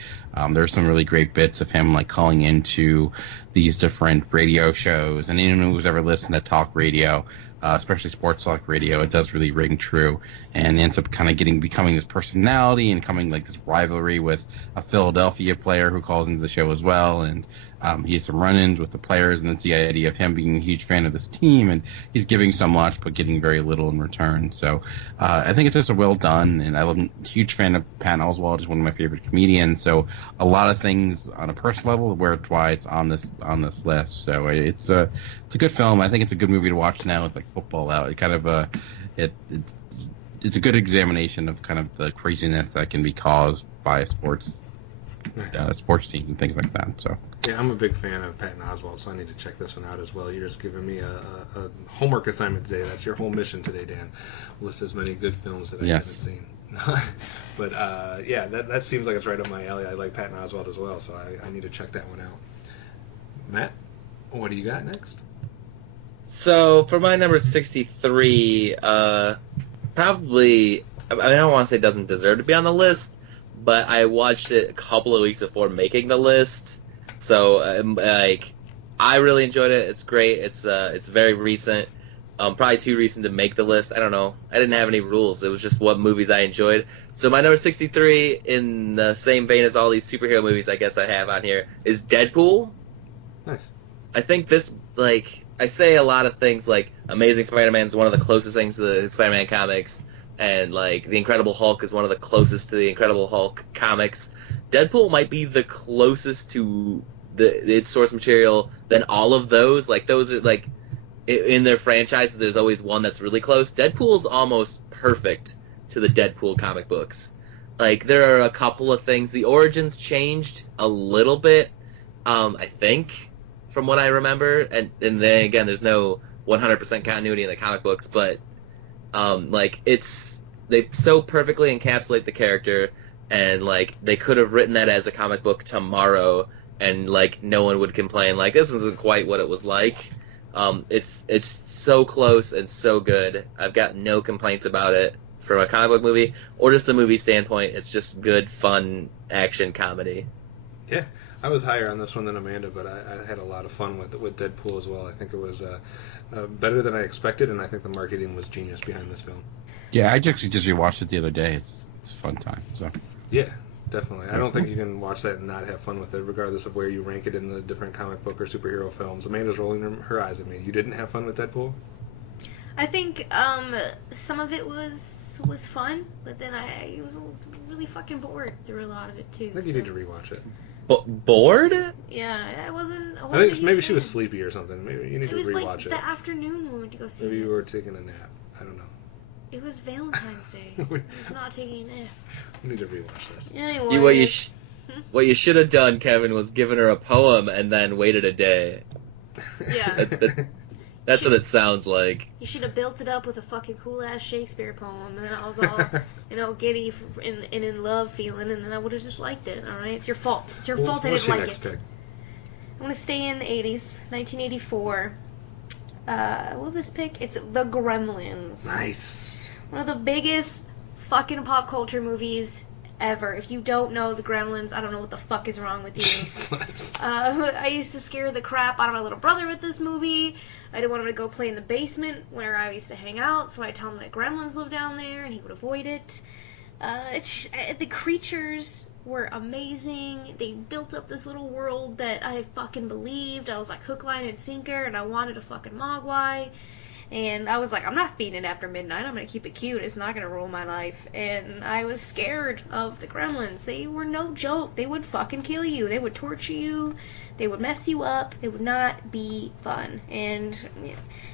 There's some really great bits of him calling into these different radio shows, and anyone who's ever listened to talk radio, especially sports talk radio, it does really ring true, and ends up kind of becoming this personality and coming this rivalry with a Philadelphia player who calls into the show as well, and he has some run-ins with the players, and it's the idea of him being a huge fan of this team, and he's giving so much but getting very little in return. So I think it's just a well done, and I'm a huge fan of Patton Oswalt. He's one of my favorite comedians. So a lot of things on a personal level why it's on this list. So it's a good film. I think it's a good movie to watch now with football out. It kind of it's a good examination of kind of the craziness that can be caused by sports teams and things like that. So. Yeah, I'm a big fan of Patton Oswalt, so I need to check this one out as well. You're just giving me a homework assignment today. That's your whole mission today, Dan. List as many good films that I haven't seen. But that seems like it's right up my alley. I like Patton Oswalt as well, so I need to check that one out. Matt, what do you got next? So for my number 63, probably I don't want to say it doesn't deserve to be on the list, but I watched it a couple of weeks before making the list. So I really enjoyed it. It's great. It's very recent. Probably too recent to make the list. I don't know. I didn't have any rules. It was just what movies I enjoyed. So my number 63, in the same vein as all these superhero movies I guess I have on here, is Deadpool. Nice. I think this, I say a lot of things Amazing Spider-Man is one of the closest things to the Spider-Man comics, and The Incredible Hulk is one of the closest to the Incredible Hulk comics. Deadpool might be the closest to its source material than all of those. Those are in their franchises, there's always one that's really close. Deadpool's almost perfect to the Deadpool comic books. There are a couple of things. The origins changed a little bit, I think, from what I remember. And then again, there's no 100% continuity in the comic books, but they so perfectly encapsulate the character, and they could have written that as a comic book tomorrow, and no one would complain. This isn't quite what it was like. It's so close and so good. I've got no complaints about it from a comic book movie or just a movie standpoint. It's just good, fun action comedy. Yeah, I was higher on this one than Amanda, but I had a lot of fun with Deadpool as well. I think it was better than I expected, and I think the marketing was genius behind this film. Yeah, I actually just rewatched it the other day. It's a fun time. So Yeah, definitely. I don't think you can watch that and not have fun with it, regardless of where you rank it in the different comic book or superhero films. Amanda's rolling her eyes at me. You didn't have fun with Deadpool? I think some of it was fun, but then I was really fucking bored through a lot of it too. I think you need to rewatch it. Bored? Yeah, I wasn't I think maybe she was sleepy or something. Maybe you need to It was rewatch like it. the afternoon when we went to go see Maybe this. you were taking a nap. I don't know. It was Valentine's Day. I was not taking a nap. We need to rewatch this. Anyway. What you should have done, Kevin, was given her a poem and then waited a day. Yeah. That's what it sounds like. You should have built it up with a fucking cool-ass Shakespeare poem, and then I was all, giddy and in love feeling, and then I would have just liked it, alright? It's your fault. It's your fault I didn't like it. Pick? I'm going to stay in the 80s, 1984. I love this pick. It's The Gremlins. Nice. One of the biggest fucking pop culture movies ever. If you don't know The Gremlins, I don't know what the fuck is wrong with you. I used to scare the crap out of my little brother with this movie. I didn't want him to go play in the basement where I used to hang out, so I'd tell him that gremlins lived down there, and he would avoid it. The creatures were amazing. They built up this little world that I fucking believed. I was like hook, line, and sinker, and I wanted a fucking mogwai. And I was like, I'm not feeding it after midnight. I'm going to keep it cute. It's not going to ruin my life. And I was scared of the gremlins. They were no joke. They would fucking kill you. They would torture you. They would mess you up. It would not be fun. And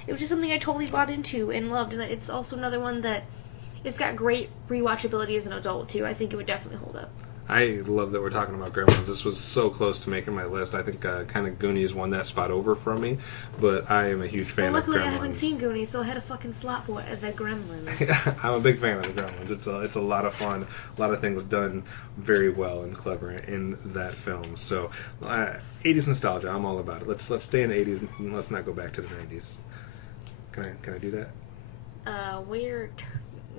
it was just something I totally bought into and loved. And it's also another one that it's got great rewatchability as an adult, too. I think it would definitely hold up. I love that we're talking about Gremlins. This was so close to making my list. I think kind of Goonies won that spot over from me, but I am a huge fan of Gremlins. Luckily, I haven't seen Goonies, so I had a fucking slot for it, the Gremlins. I'm a big fan of the Gremlins. It's a lot of fun. A lot of things done very well and clever in that film. So, 80s nostalgia. I'm all about it. Let's stay in the 80s and let's not go back to the 90s. Can I do that? We're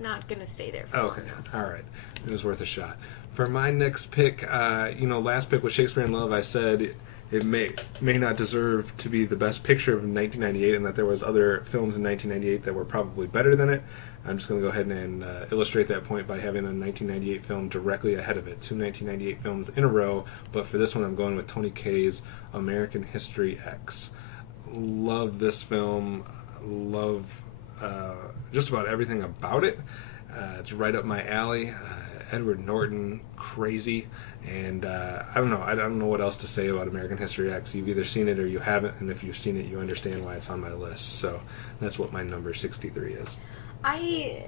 not gonna stay there. Okay, all right. It was worth a shot. For my next pick, last pick was Shakespeare in Love. I said it may not deserve to be the best picture of 1998, and that there was other films in 1998 that were probably better than it. I'm just going to go ahead and illustrate that point by having a 1998 film directly ahead of it. 2 1998 films in a row, but for this one I'm going with Tony Kaye's American History X. Love this film. Love just about everything about it. It's right up my alley. Edward Norton, crazy, and I don't know what else to say about American History X. You've either seen it or you haven't, and if you've seen it, you understand why it's on my list. So that's what my number 63 is. I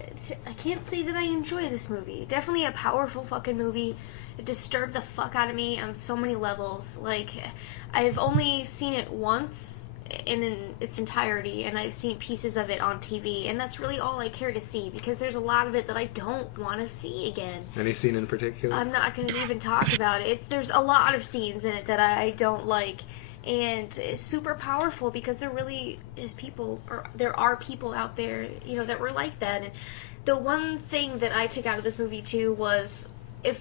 can't say that I enjoy this movie. Definitely a powerful fucking movie. It disturbed the fuck out of me on so many levels. Like, I've only seen it once in its entirety, and I've seen pieces of it on TV, and that's really all I care to see, because there's a lot of it that I don't want to see again. Any scene in particular? I'm not going to even talk about it. There's a lot of scenes in it that I don't like, and it's super powerful because there really is there are people out there, that were like that. And the one thing that I took out of this movie too was, if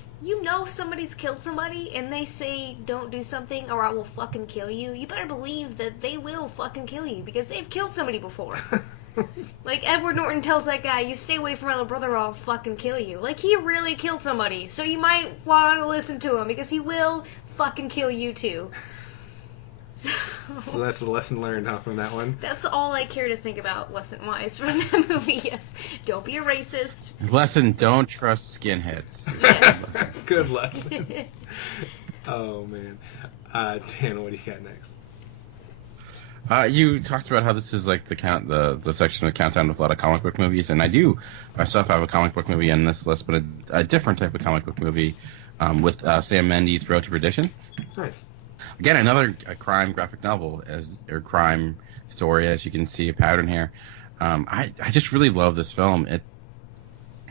somebody's killed somebody and they say don't do something or I will fucking kill you, you better believe that they will fucking kill you, because they've killed somebody before. Like, Edward Norton tells that guy, you stay away from my little brother or I'll fucking kill you. Like, he really killed somebody, so you might want to listen to him, because he will fucking kill you too. So that's the lesson learned, from that one? That's all I care to think about lesson-wise from that movie, yes. Don't be a racist. Lesson, don't trust skinheads. Yes. Good lesson. Oh, man. Dan, what do you got next? You talked about how this is like the section of Countdown with a lot of comic book movies, and I do myself have a comic book movie on this list, but a different type of comic book movie with Sam Mendes' Road to Perdition. Nice. Again, another crime graphic novel or crime story, as you can see a pattern here. I just really love this film.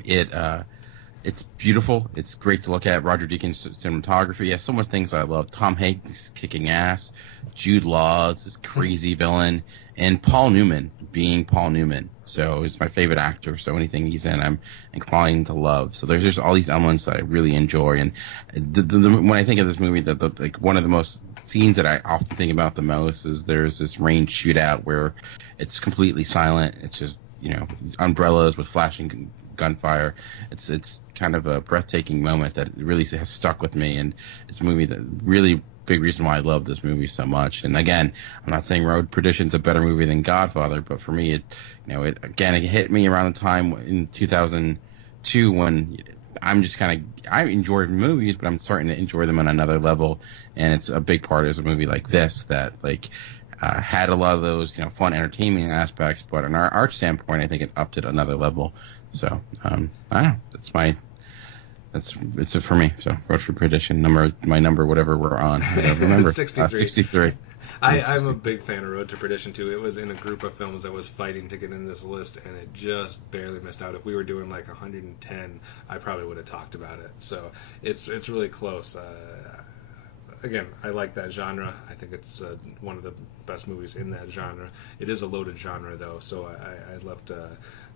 It's beautiful. It's great to look at. Roger Deakins' cinematography has so much things I love. Tom Hanks kicking ass, Jude Law, this crazy villain, and Paul Newman being Paul Newman. So he's my favorite actor. So anything he's in, I'm inclined to love. So there's just all these elements that I really enjoy. And when I think of this movie, like one of the most scenes that I often think about the most is there's this range shootout where it's completely silent. It's just umbrellas with flashing gunfire. It's kind of a breathtaking moment that really has stuck with me, and it's a movie that really big reason why I love this movie so much. And again, I'm not saying Road to Perdition's a better movie than Godfather, but for me, it hit me around the time in 2002 when I enjoy movies, but I'm starting to enjoy them on another level, and it's a big part of a movie like this that had a lot of those fun entertainment aspects, but on our art standpoint, I think it upped it another level. So I don't know. It's it for me. So Road to Perdition, my number, whatever we're on. I don't remember. 63. I'm a big fan of Road to Perdition too. It was in a group of films that was fighting to get in this list, and it just barely missed out. If we were doing like 110, I probably would have talked about it. So it's really close. Again, I like that genre. I think it's one of the best movies in that genre. It is a loaded genre, though, so I left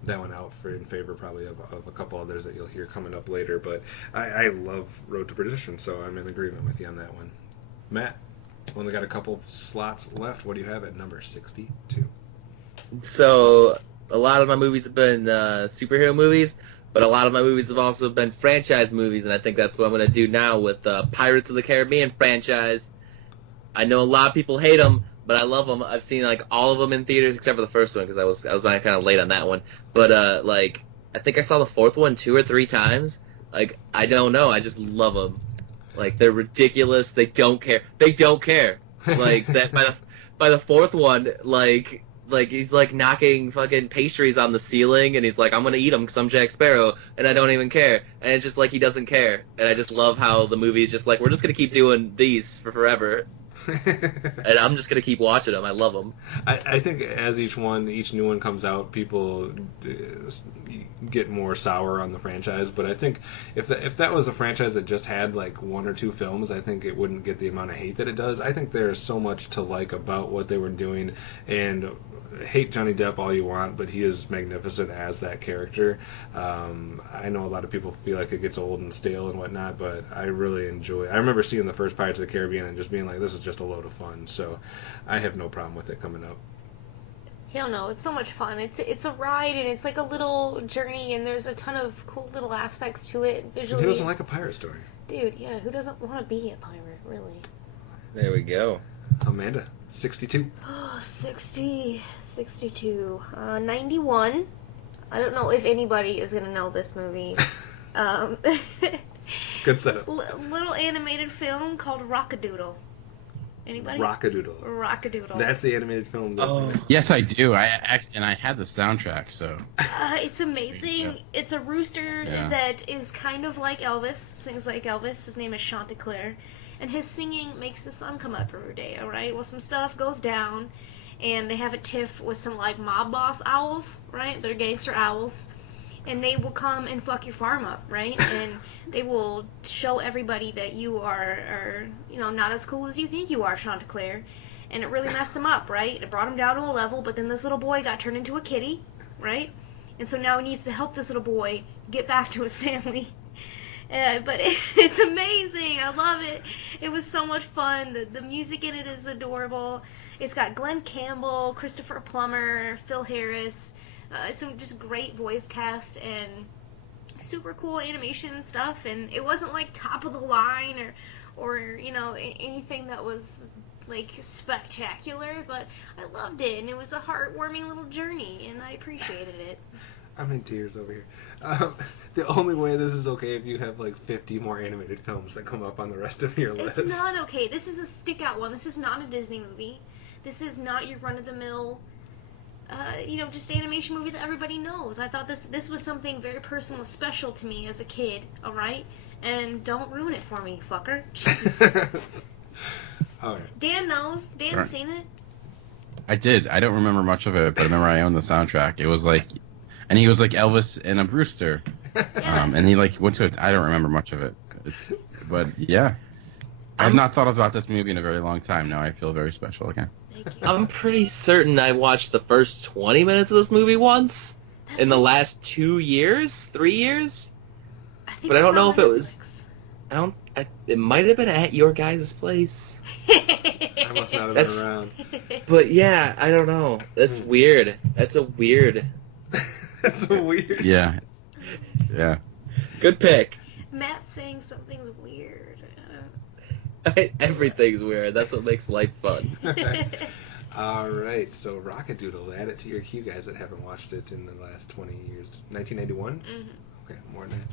that one out in favor probably of a couple others that you'll hear coming up later. But I love Road to Perdition, so I'm in agreement with you on that one. Matt, only got a couple slots left. What do you have at number 62? So a lot of my movies have been superhero movies, but a lot of my movies have also been franchise movies, and I think that's what I'm going to do now with the Pirates of the Caribbean franchise. I know a lot of people hate them, but I love them. I've seen like all of them in theaters except for the first one because I was kind of late on that one. But I think I saw the fourth one 2 or 3 times. Like, I don't know. I just love them. Like, they're ridiculous. They don't care. They don't care. Like that by the fourth one, like he's like knocking fucking pastries on the ceiling, and he's like, I'm gonna eat them because I'm Jack Sparrow, and I don't even care. And it's just like he doesn't care. And I just love how the movie is just like, we're just gonna keep doing these for forever. And I'm just gonna keep watching them. I love them. I think as each new one comes out, people get more sour on the franchise. But I think if that was a franchise that just had like 1 or 2 films, I think it wouldn't get the amount of hate that it does. I think there's so much to like about what they were doing, and hate Johnny Depp all you want, but he is magnificent as that character. I know a lot of people feel like it gets old and stale and whatnot, but I really enjoy it. I remember seeing the first Pirates of the Caribbean and just being like, this is just a load of fun. So I have no problem with it coming up. Hell no, it's so much fun. It's a ride, and it's like a little journey, and there's a ton of cool little aspects to it visually. Who doesn't like a pirate story? Dude, yeah, who doesn't want to be a pirate, really? There we go. Amanda, 62. 62. 91. I don't know if anybody is going to know this movie. Good setup. Little animated film called Rockadoodle. Anybody? Rockadoodle. That's the animated film. Yes, I do. I had the soundtrack, so. It's amazing. It's a rooster that is kind of like Elvis, sings like Elvis. His name is Chanticleer. And his singing makes the sun come up every day, alright? Well, some stuff goes down, and they have a tiff with some, like, mob boss owls, right? They're gangster owls. And they will come and fuck your farm up, right? And they will show everybody that you are not as cool as you think you are, Chanticleer. And it really messed him up, right? It brought him down to a level, but then this little boy got turned into a kitty, right? And so now he needs to help this little boy get back to his family. But it's amazing. I love it. It was so much fun. The music in it is adorable. It's got Glenn Campbell, Christopher Plummer, Phil Harris, some just great voice cast and super cool animation and stuff. And it wasn't like top of the line or anything that was like spectacular, but I loved it, and it was a heartwarming little journey, and I appreciated it. I'm in tears over here. The only way this is okay if you have like 50 more animated films that come up on the rest of your list. It's not okay. This is a stick-out one. This is not a Disney movie. This is not your run-of-the-mill, just animation movie that everybody knows. I thought this was something very personal, special to me as a kid, alright? And don't ruin it for me, fucker. Jesus. Alright. Dan knows. Dan's seen it. I did. I don't remember much of it, but I remember I owned the soundtrack. It was like... And he was like Elvis and a Brewster. Yeah. And he like went to it. I don't remember much of it. But yeah. I've not thought about this movie in a very long time. Now I feel very special again. Thank you. I'm pretty certain I watched the first 20 minutes of this movie once in the last 2 years, 3 years. But I don't know if it was. It might have been at your guys' place. I must not have been around. But yeah, I don't know. That's weird. That's a weird. That's so weird. Yeah. Yeah. Good pick. Matt saying something's weird. Everything's weird. That's what makes life fun. All right, so Rockadoodle, add it to your queue, guys that haven't watched it in the last 20 years. 1991? Mm-hmm. Okay, more than that.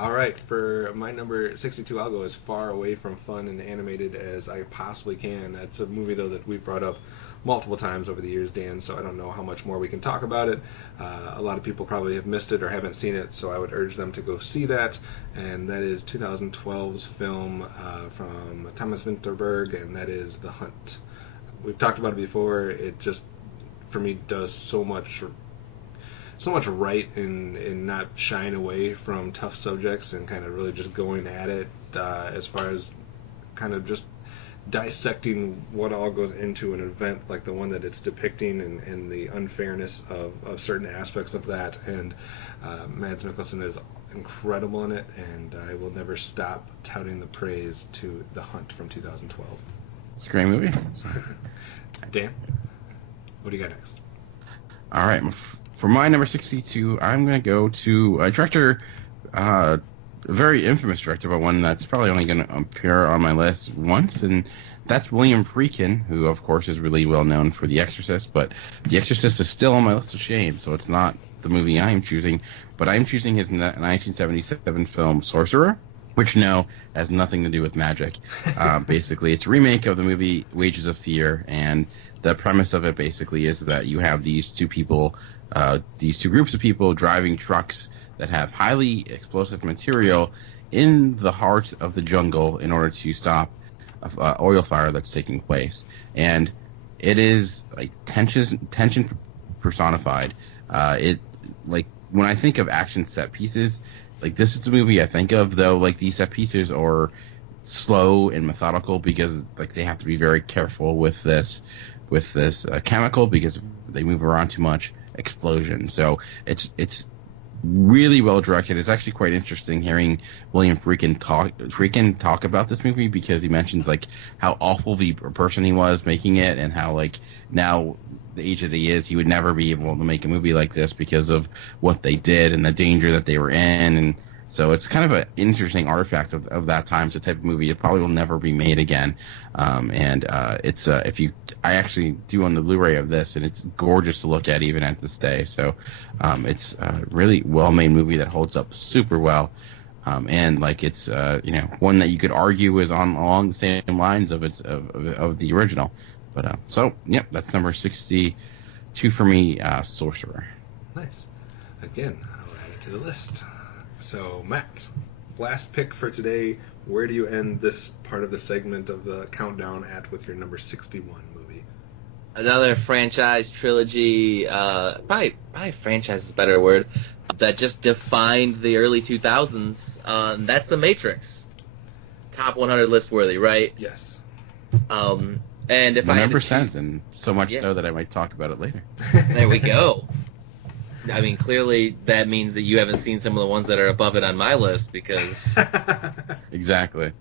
All right, for my number 62, I'll go as far away from fun and animated as I possibly can. That's a movie, though, that we've brought up multiple times over the years, Dan, so I don't know how much more we can talk about it. A lot of people probably have missed it or haven't seen it, so I would urge them to go see that, and that is 2012's film from Thomas Vinterberg, and that is The Hunt. We've talked about it before. It just, for me, does so much right in not shying away from tough subjects and kind of really just going at it as far as kind of just dissecting what all goes into an event like the one that it's depicting and the unfairness of certain aspects of that. And Mads Mikkelsen is incredible in it, and I will never stop touting the praise to The Hunt from 2012. It's a great movie. Dan, what do you got next? All right. For my number 62, I'm going to go to a director, a very infamous director, but one that's probably only going to appear on my list once, and that's William Friedkin, who, of course, is really well known for The Exorcist, but The Exorcist is still on my list of shame, so it's not the movie I am choosing, but I'm choosing his 1977 film Sorcerer, which, no, has nothing to do with magic. Basically, it's a remake of the movie Wages of Fear, and the premise of it basically is that you have these two people, these two groups of people driving trucks that have highly explosive material in the heart of the jungle in order to stop an oil fire that's taking place. And it is like tension personified. It, like, when I think of action set pieces, like, this is a movie I think of, though, like, these set pieces are slow and methodical because, like, they have to be very careful with this chemical because they move around too much. Explosion. So it's really well directed. It's actually quite interesting hearing William Friedkin talk about this movie because he mentions, like, how awful the person he was making it and how, like, now the age that he is, he would never be able to make a movie like this because of what they did and the danger that they were in. And so it's kind of an interesting artifact of that time. It's a type of movie it probably will never be made again. It's I actually do own the Blu-ray of this, and it's gorgeous to look at even at this day. So it's a really well-made movie that holds up super well. And like it's one that you could argue is along the same lines of the original. But that's number 62 for me, Sorcerer. Nice. Again, I'll add it to the list. So, Matt, last pick for today. Where do you end this part of the segment of the countdown at with your number 61 movie? Another franchise trilogy, probably franchise is a better word, that just defined the early 2000s. That's The Matrix. Top 100 list worthy, right? Yes. And if I had to choose, and so much so that I might talk about it later. There we go. I mean, clearly that means that you haven't seen some of the ones that are above it on my list because Exactly.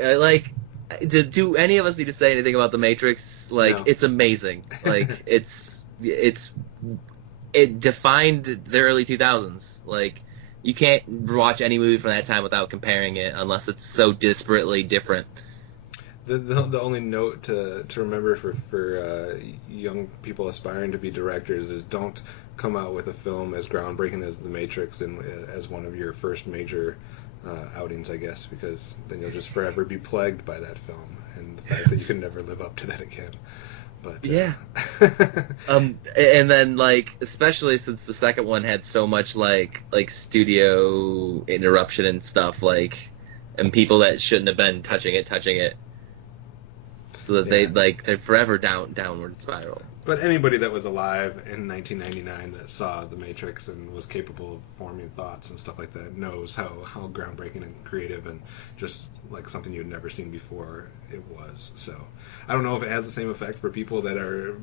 like, do any of us need to say anything about The Matrix? Like, No. It's amazing. Like, it defined the early 2000s. Like, you can't watch any movie from that time without comparing it unless it's so disparately different. The only note to remember for young people aspiring to be directors is don't come out with a film as groundbreaking as The Matrix and as one of your first major outings, I guess, because then you'll just forever be plagued by that film and the fact that you can never live up to that again. But Yeah. And then, like, especially since the second one had so much like studio interruption and stuff, like, and people that shouldn't have been touching it. So that they're forever downward spiral. But anybody that was alive in 1999 that saw The Matrix and was capable of forming thoughts and stuff like that knows how groundbreaking and creative and just like something you'd never seen before it was. So I don't know if it has the same effect for people that are,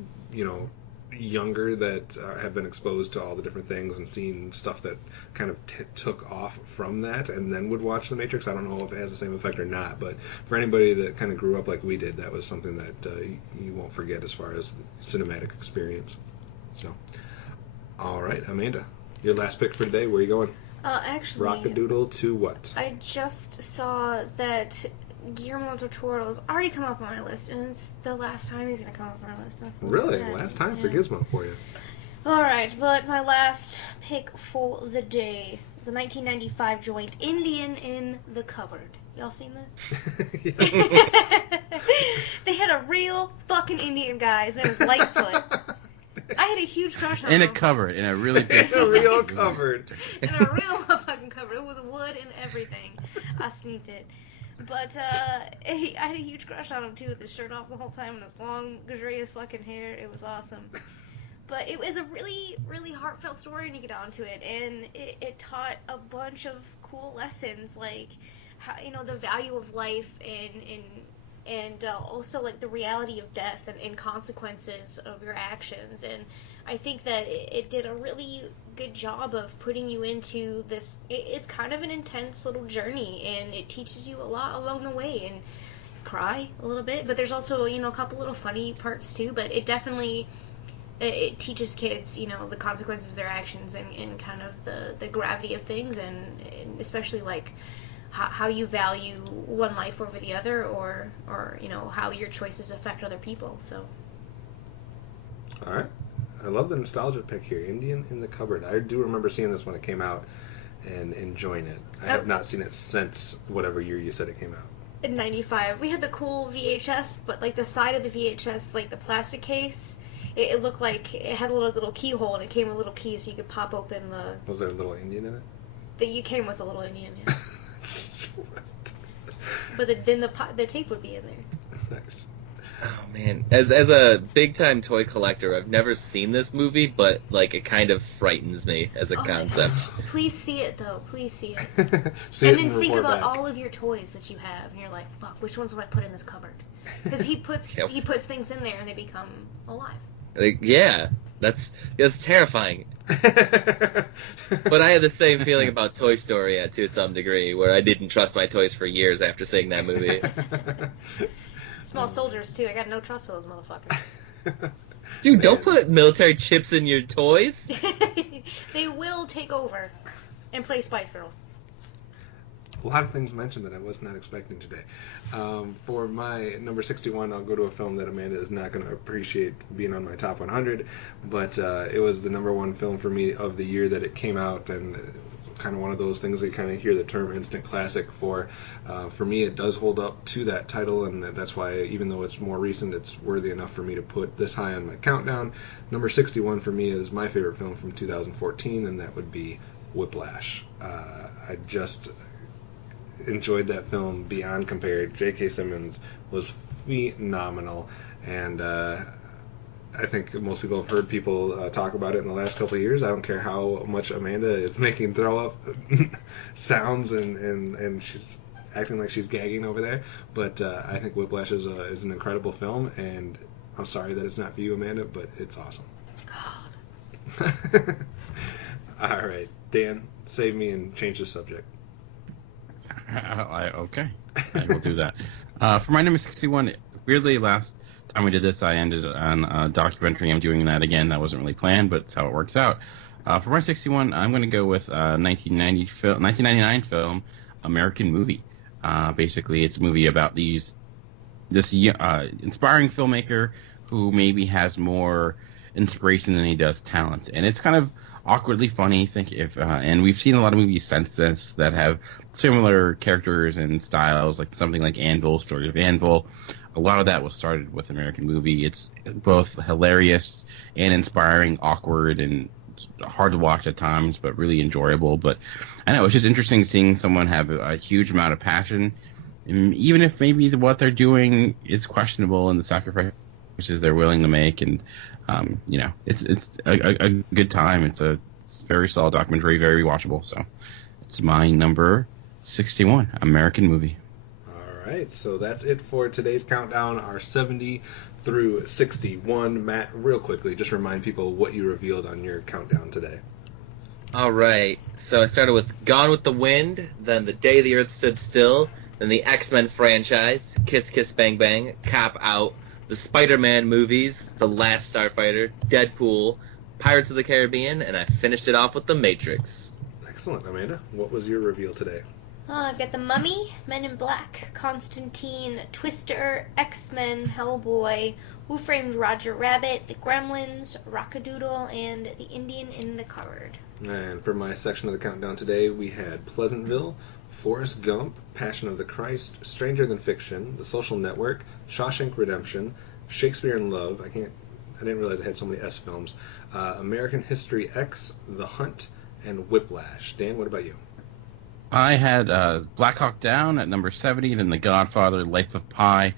younger that have been exposed to all the different things and seen stuff that kind of took off from that and then would watch The Matrix. I don't know if it has the same effect or not, but for anybody that kind of grew up like we did, that was something that you won't forget as far as cinematic experience. So, all right, Amanda. Your last pick for today, where are you going? Actually, Rock-a-doodle to what? I just saw that Guillermo del Toro's already come up on my list, and it's the last time he's gonna come up on my list. That's a little Really? sad. Last time Yeah. for Gizmo for you. Alright, but my last pick for the day is a 1995 joint, Indian in the Cupboard. Y'all seen this? Yes. They had a real fucking Indian guy. His name was Lightfoot. I had a huge crush on him. In a cupboard, in a really big In a real cupboard. In a real fucking cupboard. It was wood and everything. I sneaked it. But I had a huge crush on him too, with his shirt off the whole time and his long, luxurious fucking hair. It was awesome. But it was a really, really heartfelt story when you get onto it, and it taught a bunch of cool lessons, like how, the value of life and also like the reality of death and consequences of your actions. And I think that it did a really good job of putting you into this. It's kind of an intense little journey, and it teaches you a lot along the way, and cry a little bit. But there's also a couple little funny parts too. But it definitely. It teaches kids, the consequences of their actions and kind of the gravity of things, and especially like how you value one life over the other, or how your choices affect other people. So. All right. I love the nostalgia pick here. Indian in the Cupboard. I do remember seeing this when it came out and enjoying it. I have not seen it since whatever year you said it came out. In 95. We had the cool VHS, but like the side of the VHS, like the plastic case, it looked like it had a little keyhole, and it came with a little key so you could pop open the... Was there a little Indian in it? You came with a little Indian, yeah. But then the tape would be in there. Nice. Oh man, as a big time toy collector, I've never seen this movie, but like it kind of frightens me as a concept. Please see it though. Please see it. See and it then think about back. all of your toys that you have, and you're like, "Fuck, which ones would I put in this cupboard?" Because he puts Yep. he puts things in there, and they become alive. Like, yeah, that's terrifying. But I had the same feeling about Toy Story to some degree, where I didn't trust my toys for years after seeing that movie. Small soldiers too. I got no trust for those motherfuckers. Dude, don't put military chips in your toys. They will take over and play Spice Girls. A lot of things mentioned that I was not expecting today. For my number 61, I'll go to a film that Amanda is not going to appreciate being on my top 100, but it was the number one film for me of the year that it came out, and kind of one of those things that you kind of hear the term instant classic for. For me, it does hold up to that title, and that's why, even though it's more recent, it's worthy enough for me to put this high on my countdown. Number 61 for me is my favorite film from 2014, and that would be Whiplash. I just enjoyed that film beyond compared. J.K. Simmons was phenomenal, and I think most people have heard people talk about it in the last couple of years. I don't care how much Amanda is making throw up sounds and she's acting like she's gagging over there, but I think Whiplash is an incredible film, and I'm sorry that it's not for you, Amanda, but it's awesome. God. All right, Dan, save me and change the subject. Okay, I will do that. For my number 61, weirdly, last time we did this, I ended on a documentary. I'm doing that again. That wasn't really planned, but it's how it works out. For my 61, I'm going to go with 1999 film, American Movie. Basically, it's a movie about this inspiring filmmaker who maybe has more inspiration than he does talent, and it's kind of awkwardly funny. And we've seen a lot of movies since this that have similar characters and styles, like something like Anvil, Story of Anvil. A lot of that was started with American Movie. It's both hilarious and inspiring, awkward, and hard to watch at times, but really enjoyable. But I know it's just interesting seeing someone have a huge amount of passion, and even if maybe what they're doing is questionable and the sacrifices they're willing to make, and it's a good time. It's a very solid documentary, very watchable. So it's my number 61, American Movie. All right, so that's it for today's countdown, our 70 through 61. Matt, real quickly, just remind people what you revealed on your countdown today. All right, so I started with Gone with the Wind, then The Day the Earth Stood Still, then the X-Men franchise, Kiss Kiss Bang Bang, Cop Out, the Spider-Man movies, The Last Starfighter, Deadpool, Pirates of the Caribbean, and I finished it off with The Matrix. Excellent, Amanda. What was your reveal today? I've got The Mummy, Men in Black, Constantine, Twister, X-Men, Hellboy, Who Framed Roger Rabbit, The Gremlins, Rockadoodle, and The Indian in the Cupboard. And for my section of the countdown today, we had Pleasantville, Forrest Gump, Passion of the Christ, Stranger Than Fiction, The Social Network, Shawshank Redemption, Shakespeare in Love. I didn't realize I had so many S films. American History X, The Hunt, and Whiplash. Dan, what about you? I had Black Hawk Down at number 70, then The Godfather, Life of Pi,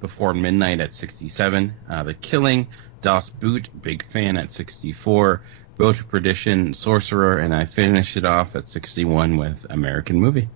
Before Midnight at 67, The Killing, Das Boot, big fan at 64, Road to Perdition, Sorcerer, and I finished it off at 61 with American Movie.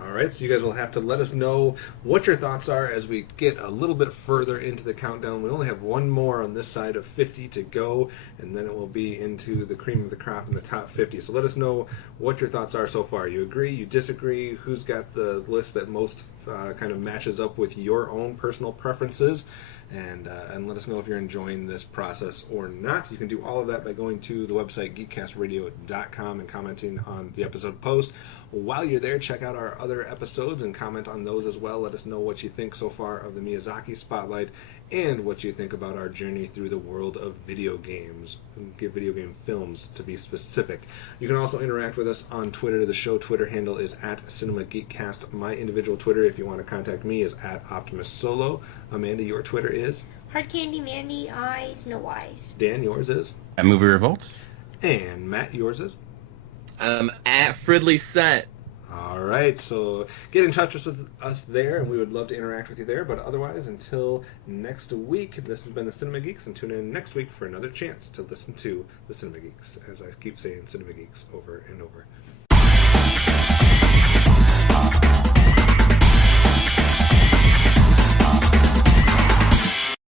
All right, so you guys will have to let us know what your thoughts are as we get a little bit further into the countdown. We only have one more on this side of 50 to go, and then it will be into the cream of the crop in the top 50. So let us know what your thoughts are so far. You agree? You disagree? Who's got the list that most kind of matches up with your own personal preferences? And let us know if you're enjoying this process or not. You can do all of that by going to the website geekcastradio.com and commenting on the episode post. While you're there, check out our other episodes and comment on those as well. Let us know what you think so far of the Miyazaki Spotlight and what you think about our journey through the world of video games, video game films to be specific. You can also interact with us on Twitter. The show Twitter handle is @CinemaGeekCast. My individual Twitter, if you want to contact me, is @OptimusSolo. Amanda, your Twitter is? Hard Candy Mandy, Eyes, No Eyes. Dan, yours is? At Movie Revolt. And Matt, yours is? At Fridley Set. All right, so get in touch with us there, and we would love to interact with you there. But otherwise, until next week, this has been the Cinema Geeks, and tune in next week for another chance to listen to the Cinema Geeks, as I keep saying Cinema Geeks over and over.